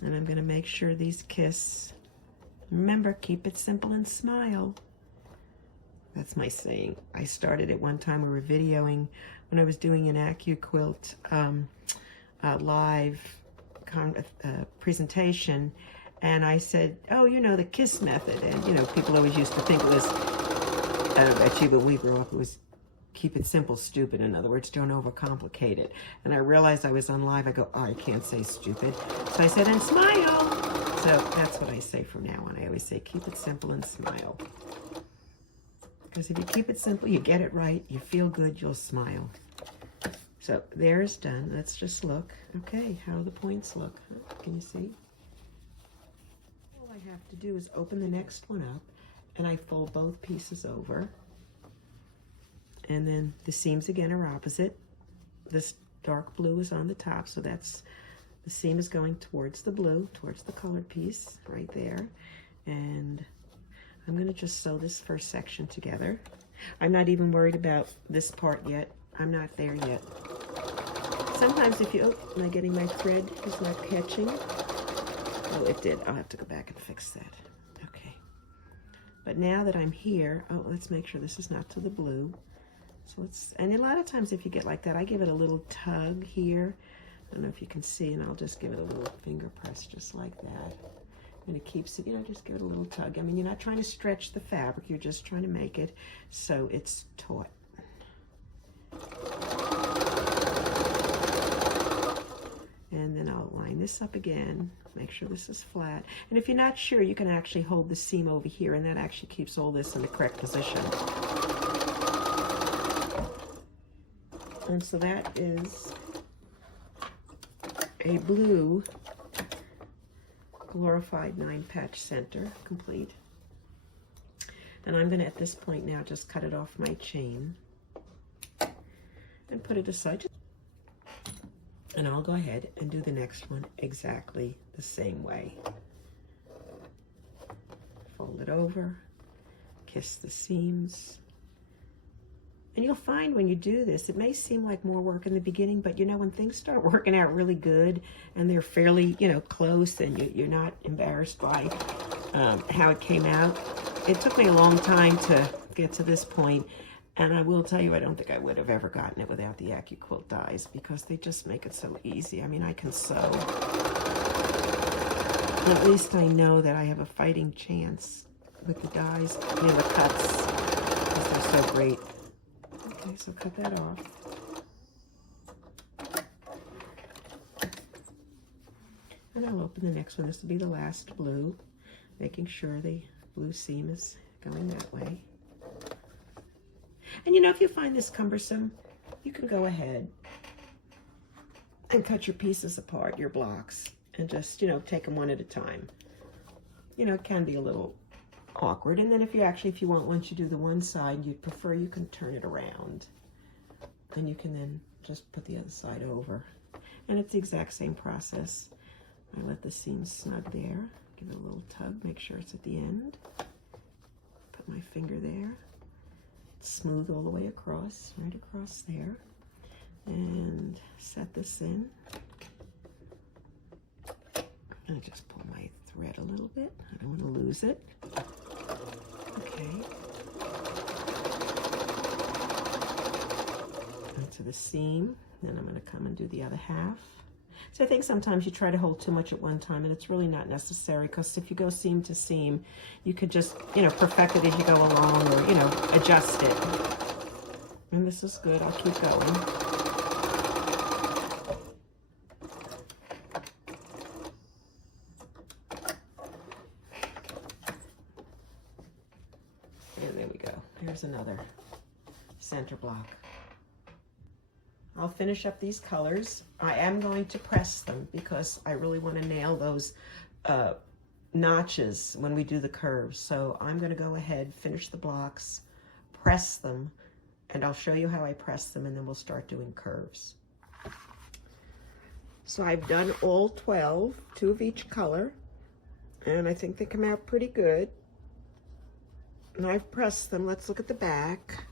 And I'm going to make sure these kiss. Remember, keep it simple and smile. That's my saying. I started it one time. We were videoing when I was doing an AccuQuilt live presentation. And I said, oh, you know, the kiss method. And, you know, people always used to think it was, I don't know about you, but we grew up, it was keep it simple, stupid. In other words, don't overcomplicate it. And I realized I was on live. I go, oh, I can't say stupid. So I said, and smile. So that's what I say from now on. I always say, keep it simple and smile. Because if you keep it simple, you get it right, you feel good, you'll smile. So there's done. Let's just look. Okay, how do the points look? Can you see? All I have to do is open the next one up, and I fold both pieces over. And then the seams again are opposite. This dark blue is on the top, so that's, the seam is going towards the blue, towards the colored piece right there. And I'm going to just sew this first section together. I'm not even worried about this part yet. I'm not there yet. Sometimes if you, oh, am I getting my thread is not catching? Oh, it did. I'll have to go back and fix that. Okay. But now that I'm here, oh, let's make sure this is not to the blue. So let's, and a lot of times if you get like that, I give it a little tug here. I don't know if you can see, and I'll just give it a little finger press just like that. And it keeps it, you know, just give it a little tug. I mean, you're not trying to stretch the fabric, you're just trying to make it so it's taut. And then I'll line this up again, make sure this is flat. And if you're not sure, you can actually hold the seam over here, and that actually keeps all this in the correct position. And so that is a blue glorified 9-patch center complete. And I'm going to, at this point now, just cut it off my chain and put it aside. And I'll go ahead and do the next one exactly the same way. Fold it over, kiss the seams. And you'll find when you do this, it may seem like more work in the beginning, but you know, when things start working out really good and they're fairly, you know, close, and you're not embarrassed by how it came out. It took me a long time to get to this point, and I will tell you, I don't think I would have ever gotten it without the AccuQuilt dies, because they just make it so easy. I mean, I can sew. At least I know that I have a fighting chance with the dies, I mean, the cuts, because they're so great. Okay, so cut that off. And I'll open the next one. This will be the last blue, making sure the blue seam is going that way. And you know, if you find this cumbersome, you can go ahead and cut your pieces apart, your blocks, and just, you know, take them one at a time. You know, it can be a little awkward. And then if you want, once you do the one side you'd prefer, you can turn it around, and you can then just put the other side over, and it's the exact same process. I let the seam snug there, give it a little tug, make sure it's at the end, put my finger there, smooth all the way across, right across there, and set this in. And just pull my thread a little bit, I don't want to lose it. Okay. Onto the seam, then I'm going to come and do the other half. So I think sometimes you try to hold too much at one time, and it's really not necessary, because if you go seam to seam, you could just, you know, perfect it as you go along, or, you know, adjust it. And this is good. I'll keep going. And there we go. Here's another center block. I'll finish up these colors. I am going to press them because I really want to nail those notches when we do the curves. So I'm going to go ahead, finish the blocks, press them, and I'll show you how I press them, and then we'll start doing curves. So I've done all 12, 2 of each color, and I think they come out pretty good. And I've pressed them. Let's look at the back.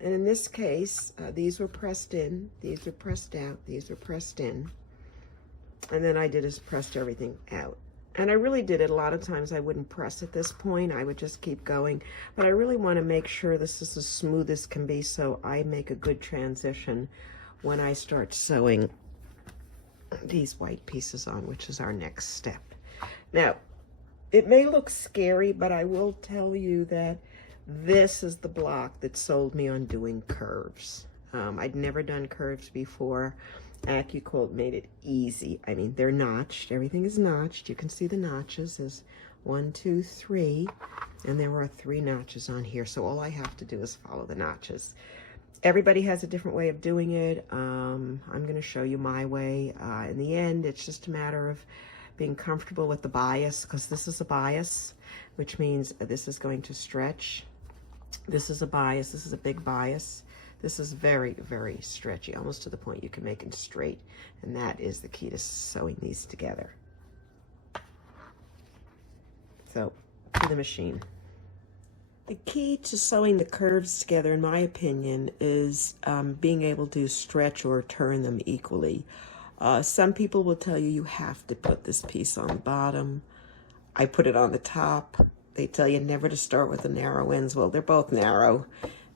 And in this case, these were pressed in, these were pressed out, these were pressed in. And then I did is pressed everything out. And I really did it. A lot of times I wouldn't press at this point. I would just keep going. But I really want to make sure this is as smooth as can be so I make a good transition when I start sewing these white pieces on, which is our next step. Now, it may look scary, but I will tell you that this is the block that sold me on doing curves. I'd never done curves before. AccuQuilt made it easy. I mean, they're notched. Everything is notched. You can see the notches. There's 1, 2, 3, and there are 3 notches on here. So all I have to do is follow the notches. Everybody has a different way of doing it. I'm going to show you my way. In the end, it's just a matter of being comfortable with the bias, because this is a bias, which means this is going to stretch. This is a bias. This is a big bias. This is very, very stretchy, almost to the point you can make it straight. And that is the key to sewing these together. So, to the machine. The key to sewing the curves together, in my opinion, is being able to stretch or turn them equally. Some people will tell you have to put this piece on the bottom. I put it on the top. They tell you never to start with the narrow ends. Well, they're both narrow,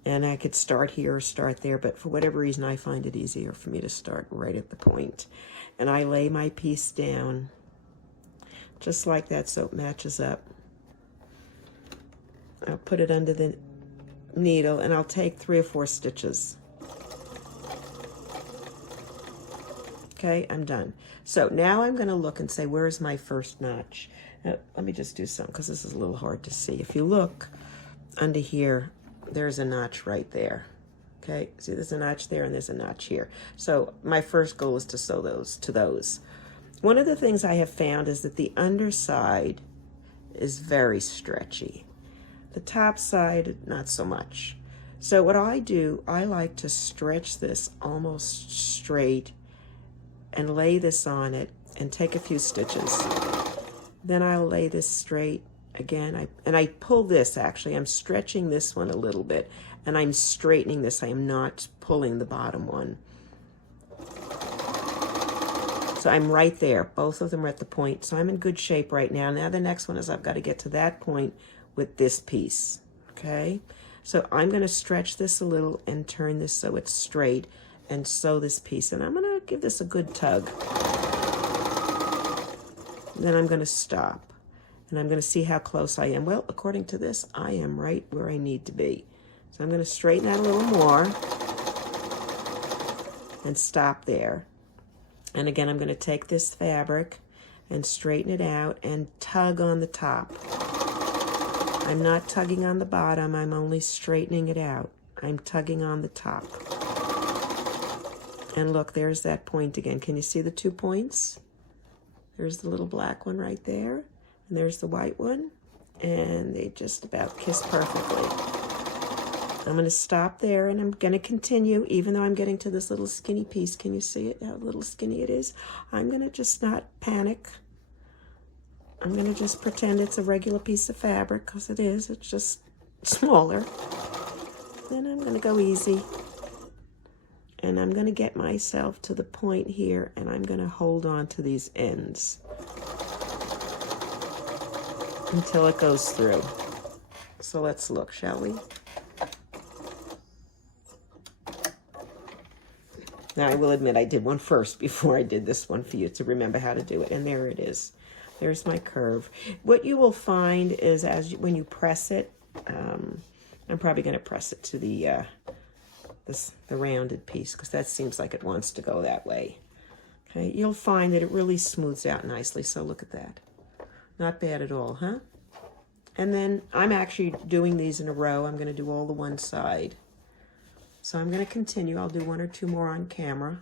and I could start here or start there, but for whatever reason, I find it easier for me to start right at the point. And I lay my piece down just like that so it matches up. I'll put it under the needle, and I'll take 3 or 4 stitches. Okay, I'm done. So now I'm going to look and say, where's my first notch? Now, let me just do something, because this is a little hard to see. If you look under here, there's a notch right there. Okay, see, there's a notch there and there's a notch here. So my first goal is to sew those to those. One of the things I have found is that the underside is very stretchy. The top side, not so much. So what I do, I like to stretch this almost straight and lay this on it and take a few stitches. Then I'll lay this straight again. I pull this, actually. I'm stretching this one a little bit, and I'm straightening this. I am not pulling the bottom one. So I'm right there. Both of them are at the point. So I'm in good shape right now. Now the next one is I've got to get to that point with this piece. Okay? So I'm going to stretch this a little and turn this so it's straight and sew this piece. And I'm going to give this a good tug. Then I'm going to stop. And I'm going to see how close I am. Well, according to this, I am right where I need to be. So I'm going to straighten out a little more and stop there. And again, I'm going to take this fabric and straighten it out and tug on the top. I'm not tugging on the bottom. I'm only straightening it out. I'm tugging on the top. And look, there's that point again. Can you see the 2 points? There's the little black one right there. And there's the white one. And they just about kiss perfectly. I'm going to stop there, and I'm going to continue, even though I'm getting to this little skinny piece. Can you see it, how little skinny it is? I'm going to just not panic. I'm going to just pretend it's a regular piece of fabric, because it is. It's just smaller. Then I'm going to go easy. And I'm going to get myself to the point here, and I'm going to hold on to these ends until it goes through. So let's look, shall we? Now, I will admit I did one first before I did this one for you to remember how to do it. And there it is. There's my curve. What you will find is when you press it, I'm probably going to press it to the rounded piece, because that seems like it wants to go that way. Okay, you'll find that it really smooths out nicely. So look at that. Not bad at all, huh? And then I'm actually doing these in a row. I'm going to do all the one side. So I'm going to continue. I'll do 1 or 2 more on camera,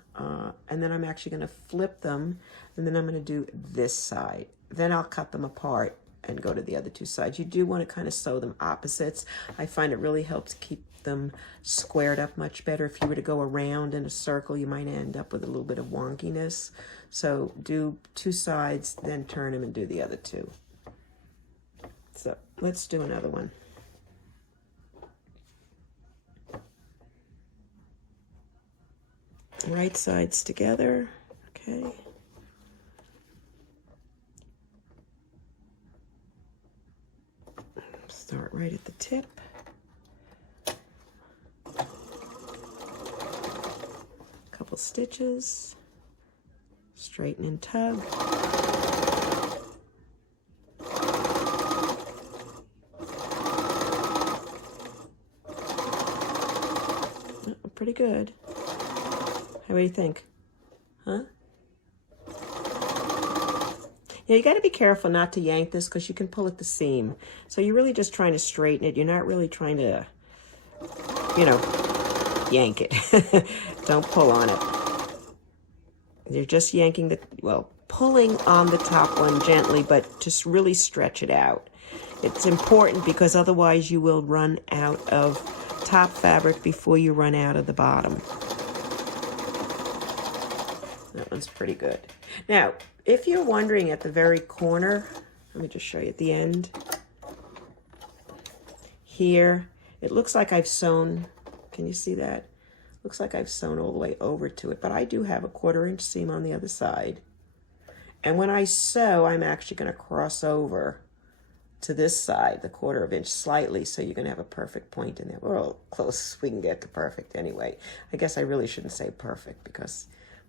and then I'm actually going to flip them, and then I'm going to do this side. Then I'll cut them apart and go to the other 2 sides. You do want to kind of sew them opposites. I find it really helps keep them squared up much better. If you were to go around in a circle, you might end up with a little bit of wonkiness. So do 2 sides, then turn them and do the other 2. So let's do another one. Right sides together, okay. Start right at the tip. Couple stitches, straighten and tug. Oh, pretty good. What do you think? Huh? Yeah, you got to be careful not to yank this because you can pull at the seam. So you're really just trying to straighten it. You're not really trying to, you know, yank it. Don't pull on it. You're just yanking the, well, pulling on the top one gently, but just really stretch it out. It's important because otherwise you will run out of top fabric before you run out of the bottom. That one's pretty good. Now, if you're wondering at the very corner, let me just show you at the end. Here, it looks like I've sewn, can you see that? Looks like I've sewn all the way over to it, but I do have a 1/4 inch seam on the other side. And when I sew, I'm actually going to cross over to this side, the 1/4 inch slightly, so you're going to have a perfect point in there. Well, close as we can get to perfect anyway. I guess I really shouldn't say perfect because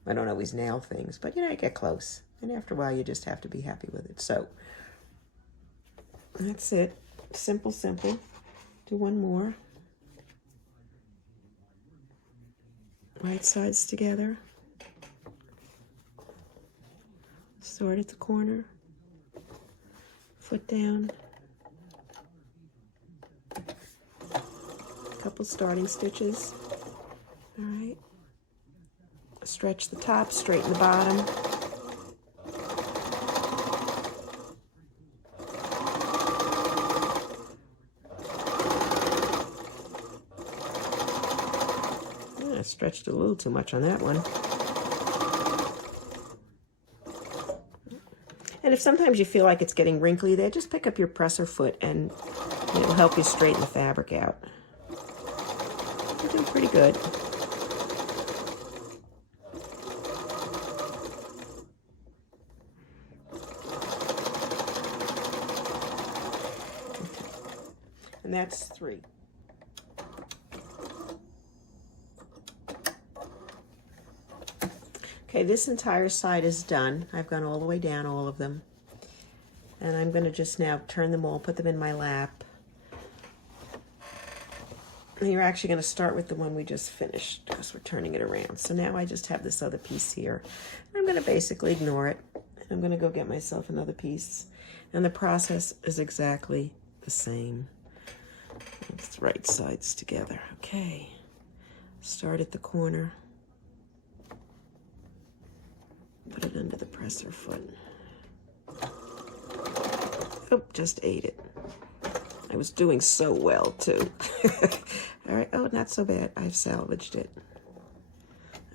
I don't always nail things, but you know, I get close. And after a while, you just have to be happy with it. So that's it. Simple, simple. Do 1 more. Right sides together. Start at the corner. Foot down. Couple starting stitches. All right. Stretch the top, straighten the bottom. I stretched a little too much on that one. And if sometimes you feel like it's getting wrinkly there, just pick up your presser foot and it'll help you straighten the fabric out. You're doing pretty good. And that's 3. Okay, this entire side is done. I've gone all the way down, all of them. And I'm going to just now turn them all, put them in my lap. And you're actually going to start with the one we just finished because we're turning it around. So now I just have this other piece here. I'm going to basically ignore it. I'm going to go get myself another piece. And the process is exactly the same. It's right sides together. Okay. Start at the corner. Put it under the presser foot. Oh, just ate it. I was doing so well, too. All right. Oh, not so bad. I've salvaged it.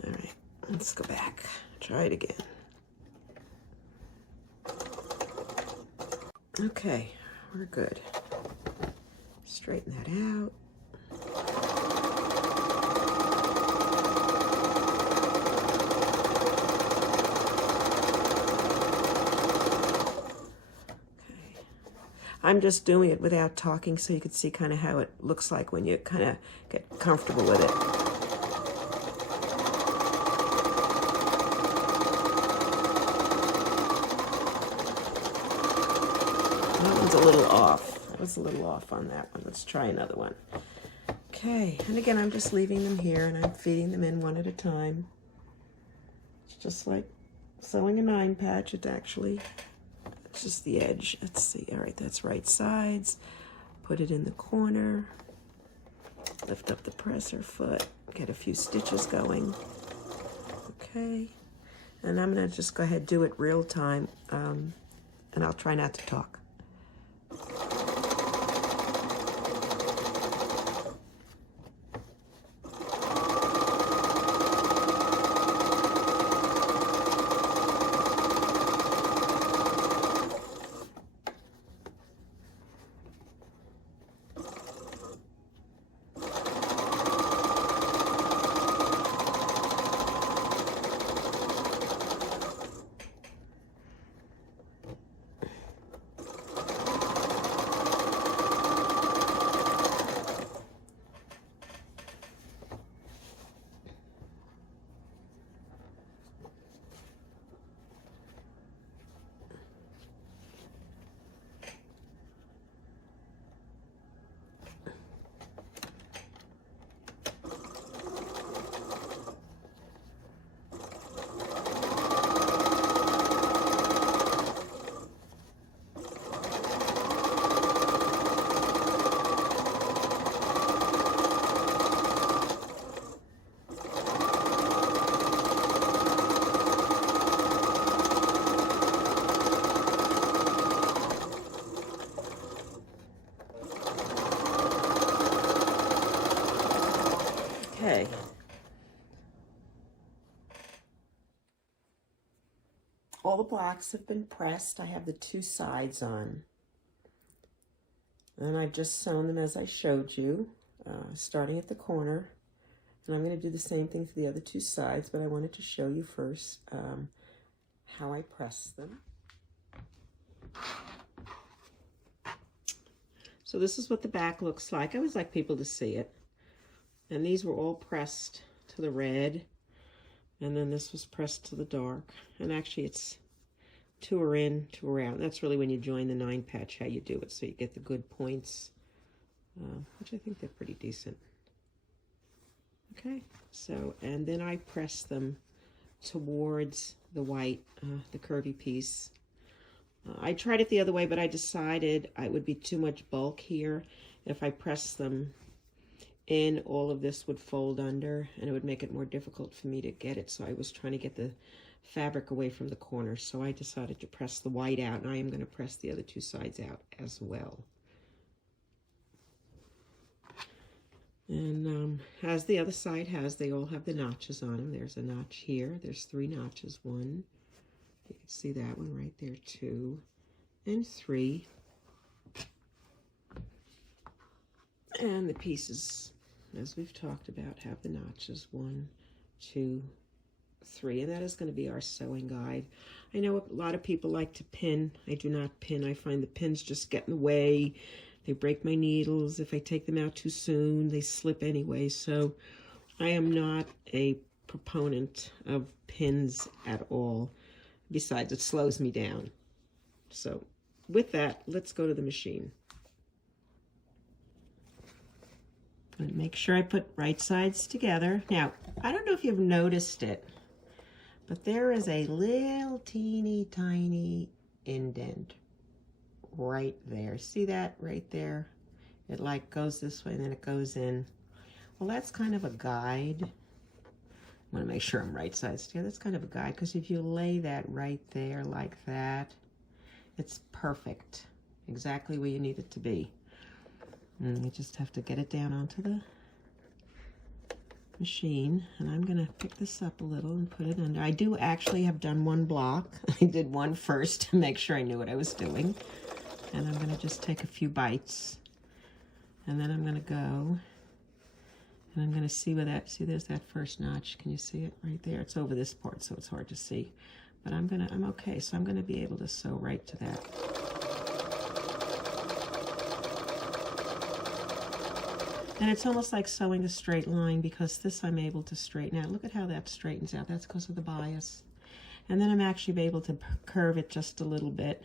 All right. Let's go back. Try it again. Okay. We're good. Straighten that out. I'm just doing it without talking so you can see kind of how it looks like when you kind of get comfortable with it. That one's a little off. I was a little off on that one. Let's try another one. Okay, and again, I'm just leaving them here and I'm feeding them in one at a time. It's just like sewing a 9 patch. It's actually just the edge. Let's see. All right, that's right sides. Put it in the corner. Lift up the presser foot. get a few stitches going. Okay, and I'm gonna just go ahead and do it real time, and I'll try not to talk. Okay. All the blocks have been pressed. I have the two sides on. And I've just sewn them as I showed you, starting at the corner. And I'm going to do the same thing for the other two sides, but I wanted to show you first how I press them. So this is what the back looks like. I always like people to see it. And these were all pressed to the red, and then this was pressed to the dark. And actually it's 2 are in, 2 are out. That's really when you join the 9 patch how you do it, so you get the good points, which I think they're pretty decent. Okay, so, and then I press them towards the white, the curvy piece. I tried it the other way, but I decided it would be too much bulk here. If I press them in, all of this would fold under, and it would make it more difficult for me to get it. So I was trying to get the fabric away from the corner. So I decided to press the white out, and I am going to press the other two sides out as well. And as the other side has, they all have the notches on them. There's a notch here. There's 3 notches. 1, you can see that one right there, 2, and 3. And the pieces, as we've talked about, have the notches. 1, 2, 3. And that is going to be our sewing guide. I know a lot of people like to pin. I do not pin. I find the pins just get in the way. They break my needles. If I take them out too soon, they slip anyway. So I am not a proponent of pins at all. Besides, it slows me down. So with that, let's go to the machine. And make sure I put right sides together. Now, I don't know if you've noticed it, but there is a little teeny tiny indent right there. See that right there? It like goes this way and then it goes in. Well, that's kind of a guide. I want to make sure I'm right sides together. That's kind of a guide, because if you lay that right there like that, it's perfect. Exactly where you need it to be. And you just have to get it down onto the machine. And I'm going to pick this up a little and put it under. I do actually have done one block. I did one first to make sure I knew what I was doing. And I'm going to just take a few bites. And then I'm going to go. And I'm going to see where that, see there's that first notch. Can you see it right there? It's over this part, so it's hard to see. But I'm okay. So I'm going to be able to sew right to that. And it's almost like sewing a straight line, because this I'm able to straighten out. Look at how that straightens out. That's because of the bias. And then I'm actually able to curve it just a little bit.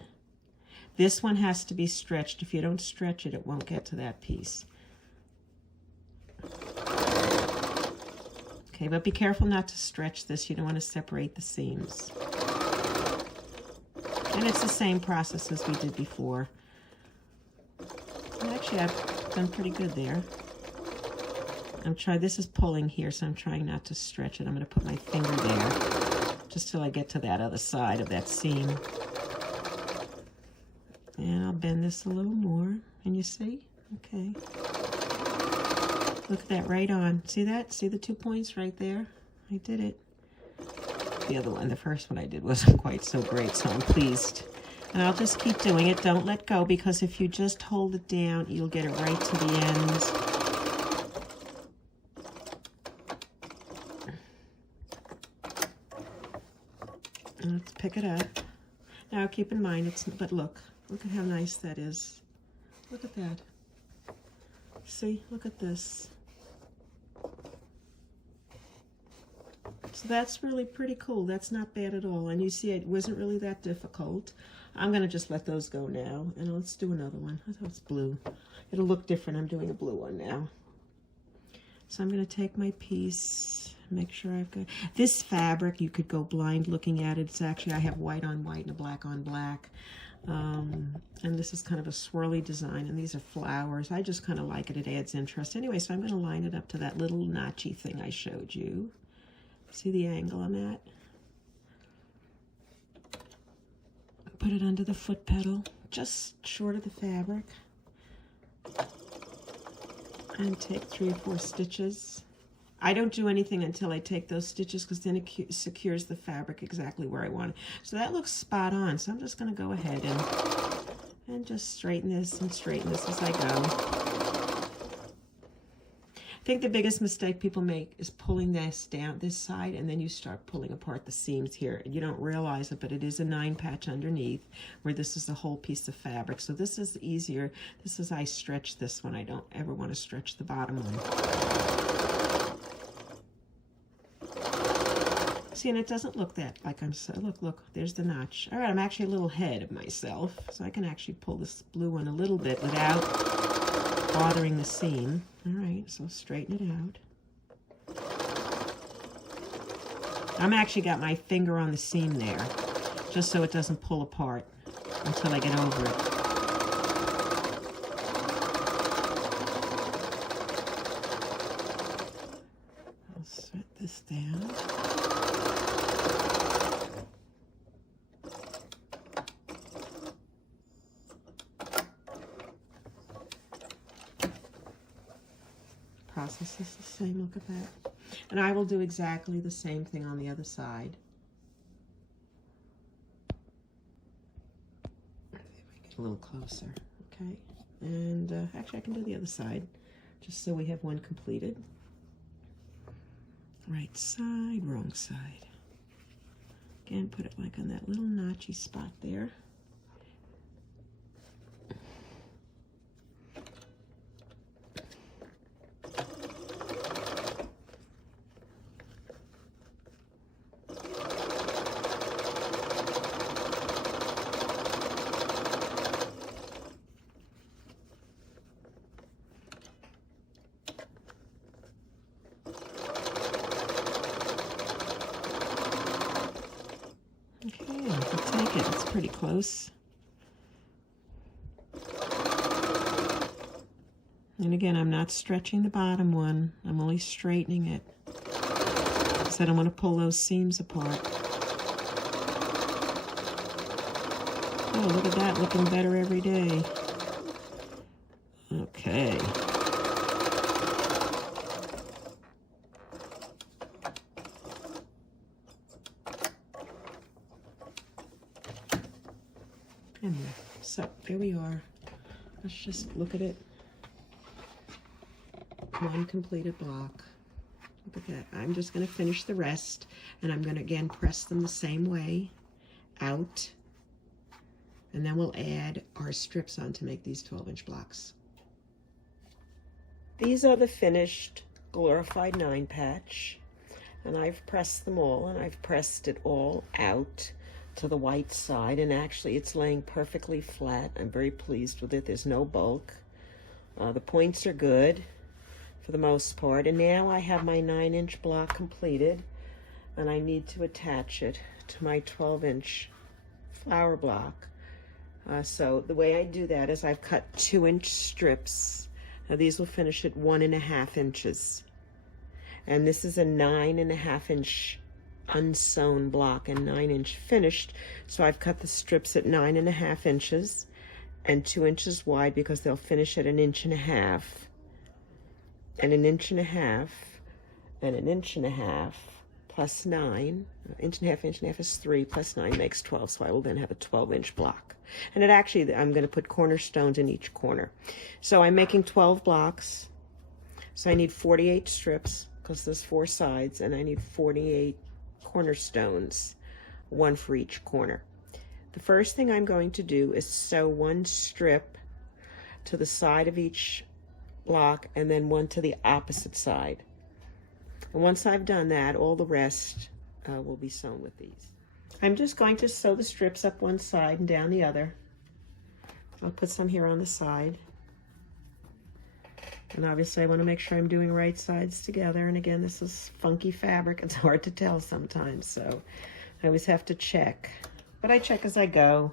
This one has to be stretched. If you don't stretch it, it won't get to that piece. Okay, but be careful not to stretch this. You don't want to separate the seams. And it's the same process as we did before. And actually, I've done pretty good there. this is pulling here, so I'm trying not to stretch it. I'm going to put my finger there just till I get to that other side of that seam. And I'll bend this a little more. Can you see? Okay. Look at that, right on. See that? See the 2 points right there? I did it. The other one, the first one I did wasn't quite so great, so I'm pleased. And I'll just keep doing it. Don't let go, because if you just hold it down, you'll get it right to the end. Let's pick it up. Now keep in mind, but look at how nice that is. Look at that. See, look at this. So that's really pretty cool. That's not bad at all. And you see, it wasn't really that difficult. I'm gonna just let those go now, and let's do another one. I thought it's blue. It'll look different. I'm doing a blue one now. So I'm gonna take my piece, make sure I've got this fabric. You could go blind looking at it. It's actually, I have white on white and a black on black. And this is kind of a swirly design, and these are flowers. I just kind of like it. It adds interest. Anyway, so I'm going to line it up to that little notchy thing I showed you. See the angle I'm at? Put it under the foot pedal, just short of the fabric. And take 3 or 4 stitches. I don't do anything until I take those stitches, because then it secures the fabric exactly where I want it. So that looks spot on. So I'm just going to go ahead and just straighten this and straighten this as I go. I think the biggest mistake people make is pulling this down this side, and then you start pulling apart the seams here. You don't realize it, but it is a 9 patch underneath, where this is a whole piece of fabric. So this is easier. This is, I stretch this one. I don't ever want to stretch the bottom one. See, and it doesn't look that like I'm so, look, there's the notch. All right, I'm actually a little ahead of myself, so I can actually pull this blue one a little bit without bothering the seam. All right, so straighten it out. I'm actually got my finger on the seam there, just so it doesn't pull apart until I get over it. I'll set this down. Process is the same. Look at that. And I will do exactly the same thing on the other side. Get a little closer, okay? And actually I can do the other side, just so we have one completed. Right side, wrong side. Again, put it like on that little notchy spot there. Pretty close. And again, I'm not stretching the bottom one. I'm only straightening it, because I don't want to pull those seams apart. Oh, look at that, looking better every day. Okay. And so there we are. Let's just look at it. One completed block. Look at that. I'm just going to finish the rest, and I'm going to again press them the same way out, and then we'll add our strips on to make these 12-inch blocks. These are the finished glorified 9 patch, and I've pressed them all, and I've pressed it all out to the white side, and actually it's laying perfectly flat. I'm very pleased with it. There's no bulk. The points are good for the most part, and now I have my 9-inch block completed, and I need to attach it to my 12-inch flower block. So the way I do that is I've cut 2-inch strips. Now these will finish at 1.5 inches. And this is a 9.5-inch unsewn block and 9-inch finished. So I've cut the strips at 9.5 inches and 2 inches wide because they'll finish at 1.5 inches and 1.5 inches and 1.5 inches plus 9. 1.5 inches is 3 plus 9 makes 12. So I will then have a 12-inch block. And it actually, I'm going to put cornerstones in each corner. So I'm making 12 blocks. So I need 48 strips because there's 4 sides, and I need 48 cornerstones, 1 for each corner. The first thing I'm going to do is sew 1 strip to the side of each block and then 1 to the opposite side. And once I've done that, all the rest will be sewn with these. I'm just going to sew the strips up one side and down the other. I'll put some here on the side. And obviously I want to make sure I'm doing right sides together. And again, this is funky fabric. It's hard to tell sometimes, so I always have to check. But I check as I go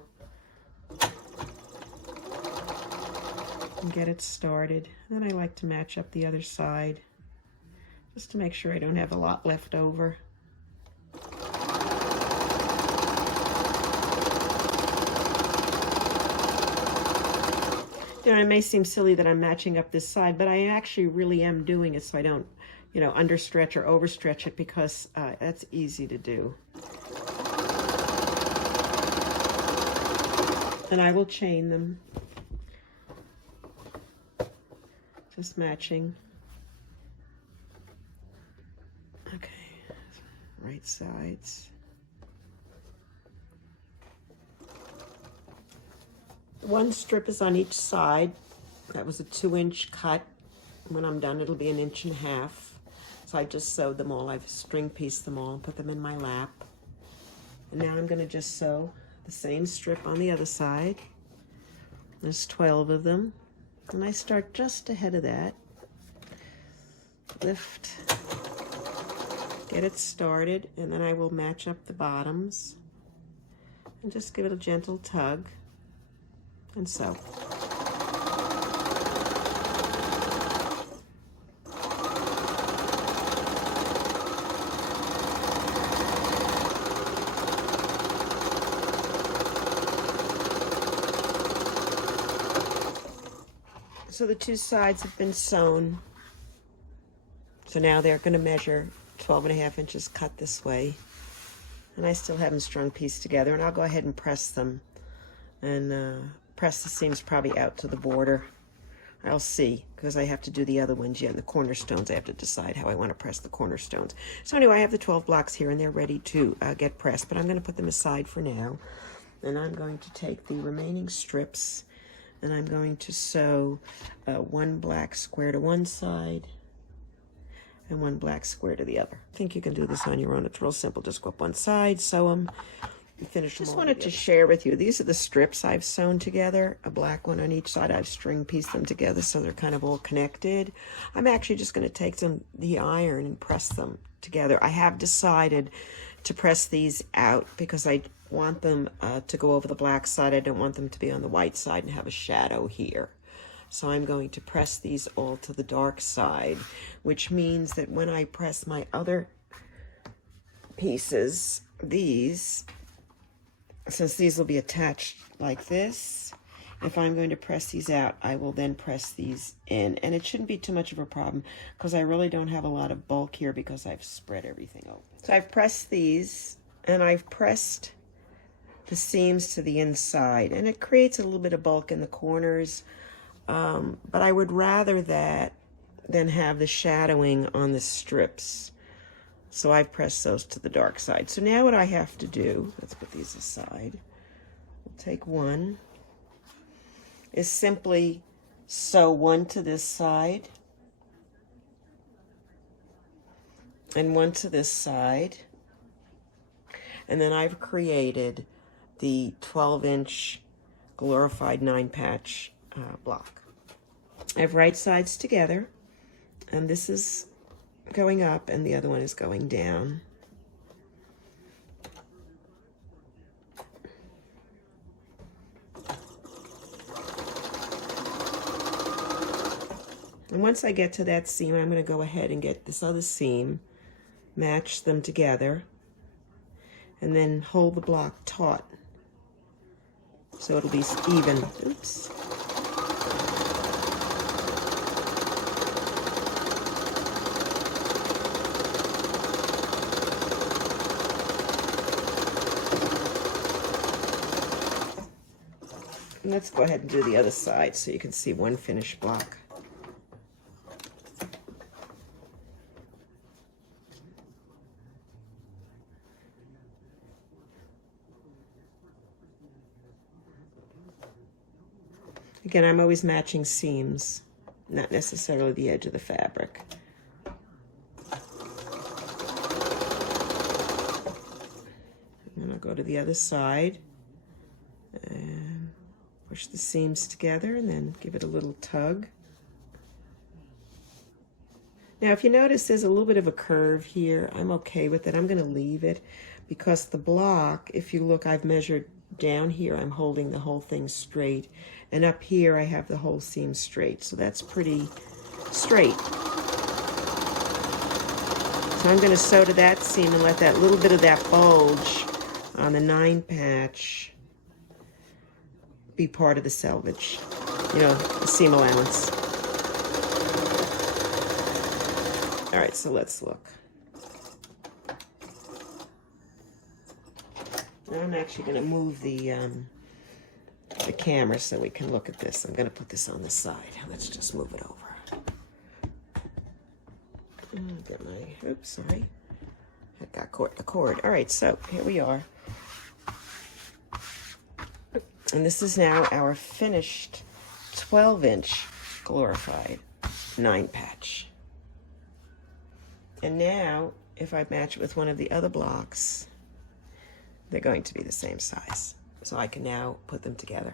and get it started. And then I like to match up the other side just to make sure I don't have a lot left over. You know, it may seem silly that I'm matching up this side, but I actually really am doing it so I don't, you know, understretch or overstretch it, because that's easy to do. And I will chain them. Just matching. Okay, right sides. One strip is on each side. That was a 2-inch cut. When I'm done, it'll be 1.5 inches. So I just sewed them all. I've string pieced them all and put them in my lap. And now I'm going to just sew the same strip on the other side. There's 12 of them. And I start just ahead of that. Lift. Get it started. And then I will match up the bottoms. And just give it a gentle tug. And sew. So the 2 sides have been sewn. So now they're going to measure 12.5 inches cut this way. And I still have them strung pieced together, and I'll go ahead and press them and press the seams probably out to the border. I'll see, because I have to do the other ones yet. And the cornerstones, I have to decide how I want to press the cornerstones. So anyway, I have the 12 blocks here, and they're ready to get pressed, but I'm going to put them aside for now. And I'm going to take the remaining strips, and I'm going to sew 1 black square to one side and 1 black square to the other. I think you can do this on your own. It's real simple. Just go up one side, sew them, finish them. Just wanted to share with you, these are the strips I've sewn together, a black one on each side. I've string pieced them together so they're kind of all connected. I'm actually just going to take the iron and press them together. I have decided to press these out because I want them to go over the black side. I don't want them to be on the white side and have a shadow here. So I'm going to press these all to the dark side, which means that when I press my other pieces, these, since these will be attached like this, if I'm going to press these out, I will then press these in. And it shouldn't be too much of a problem because I really don't have a lot of bulk here because I've spread everything open. So I've pressed these, and I've pressed the seams to the inside, and it creates a little bit of bulk in the corners, but I would rather that than have the shadowing on the strips. So I've pressed those to the dark side. So now what I have to do, let's put these aside, we'll take one, is simply sew 1 to this side and 1 to this side, and then I've created the 12-inch glorified 9-patch block. I have right sides together, and this is going up and the other one is going down. And once I get to that seam, I'm going to go ahead and get this other seam, match them together, and then hold the block taut so it'll be even. Oops. And let's go ahead and do the other side so you can see one finished block. Again, I'm always matching seams, not necessarily the edge of the fabric. And I'll go to the other side and push the seams together and then give it a little tug. Now, if you notice there's a little bit of a curve here, I'm okay with it. I'm going to leave it because the block, if you look, I've measured down here, I'm holding the whole thing straight. And up here, I have the whole seam straight. So that's pretty straight. So I'm going to sew to that seam and let that little bit of that bulge on the 9 patch be part of the selvage, you know, the seam allowance. All right, so let's look. Now I'm actually going to move the camera so we can look at this. I'm going to put this on the side. Let's just move it over. Get my, oops, sorry. I got caught the cord. All right, so here we are. And this is now our finished 12-inch glorified 9 patch. And now, if I match it with one of the other blocks, they're going to be the same size. So I can now put them together.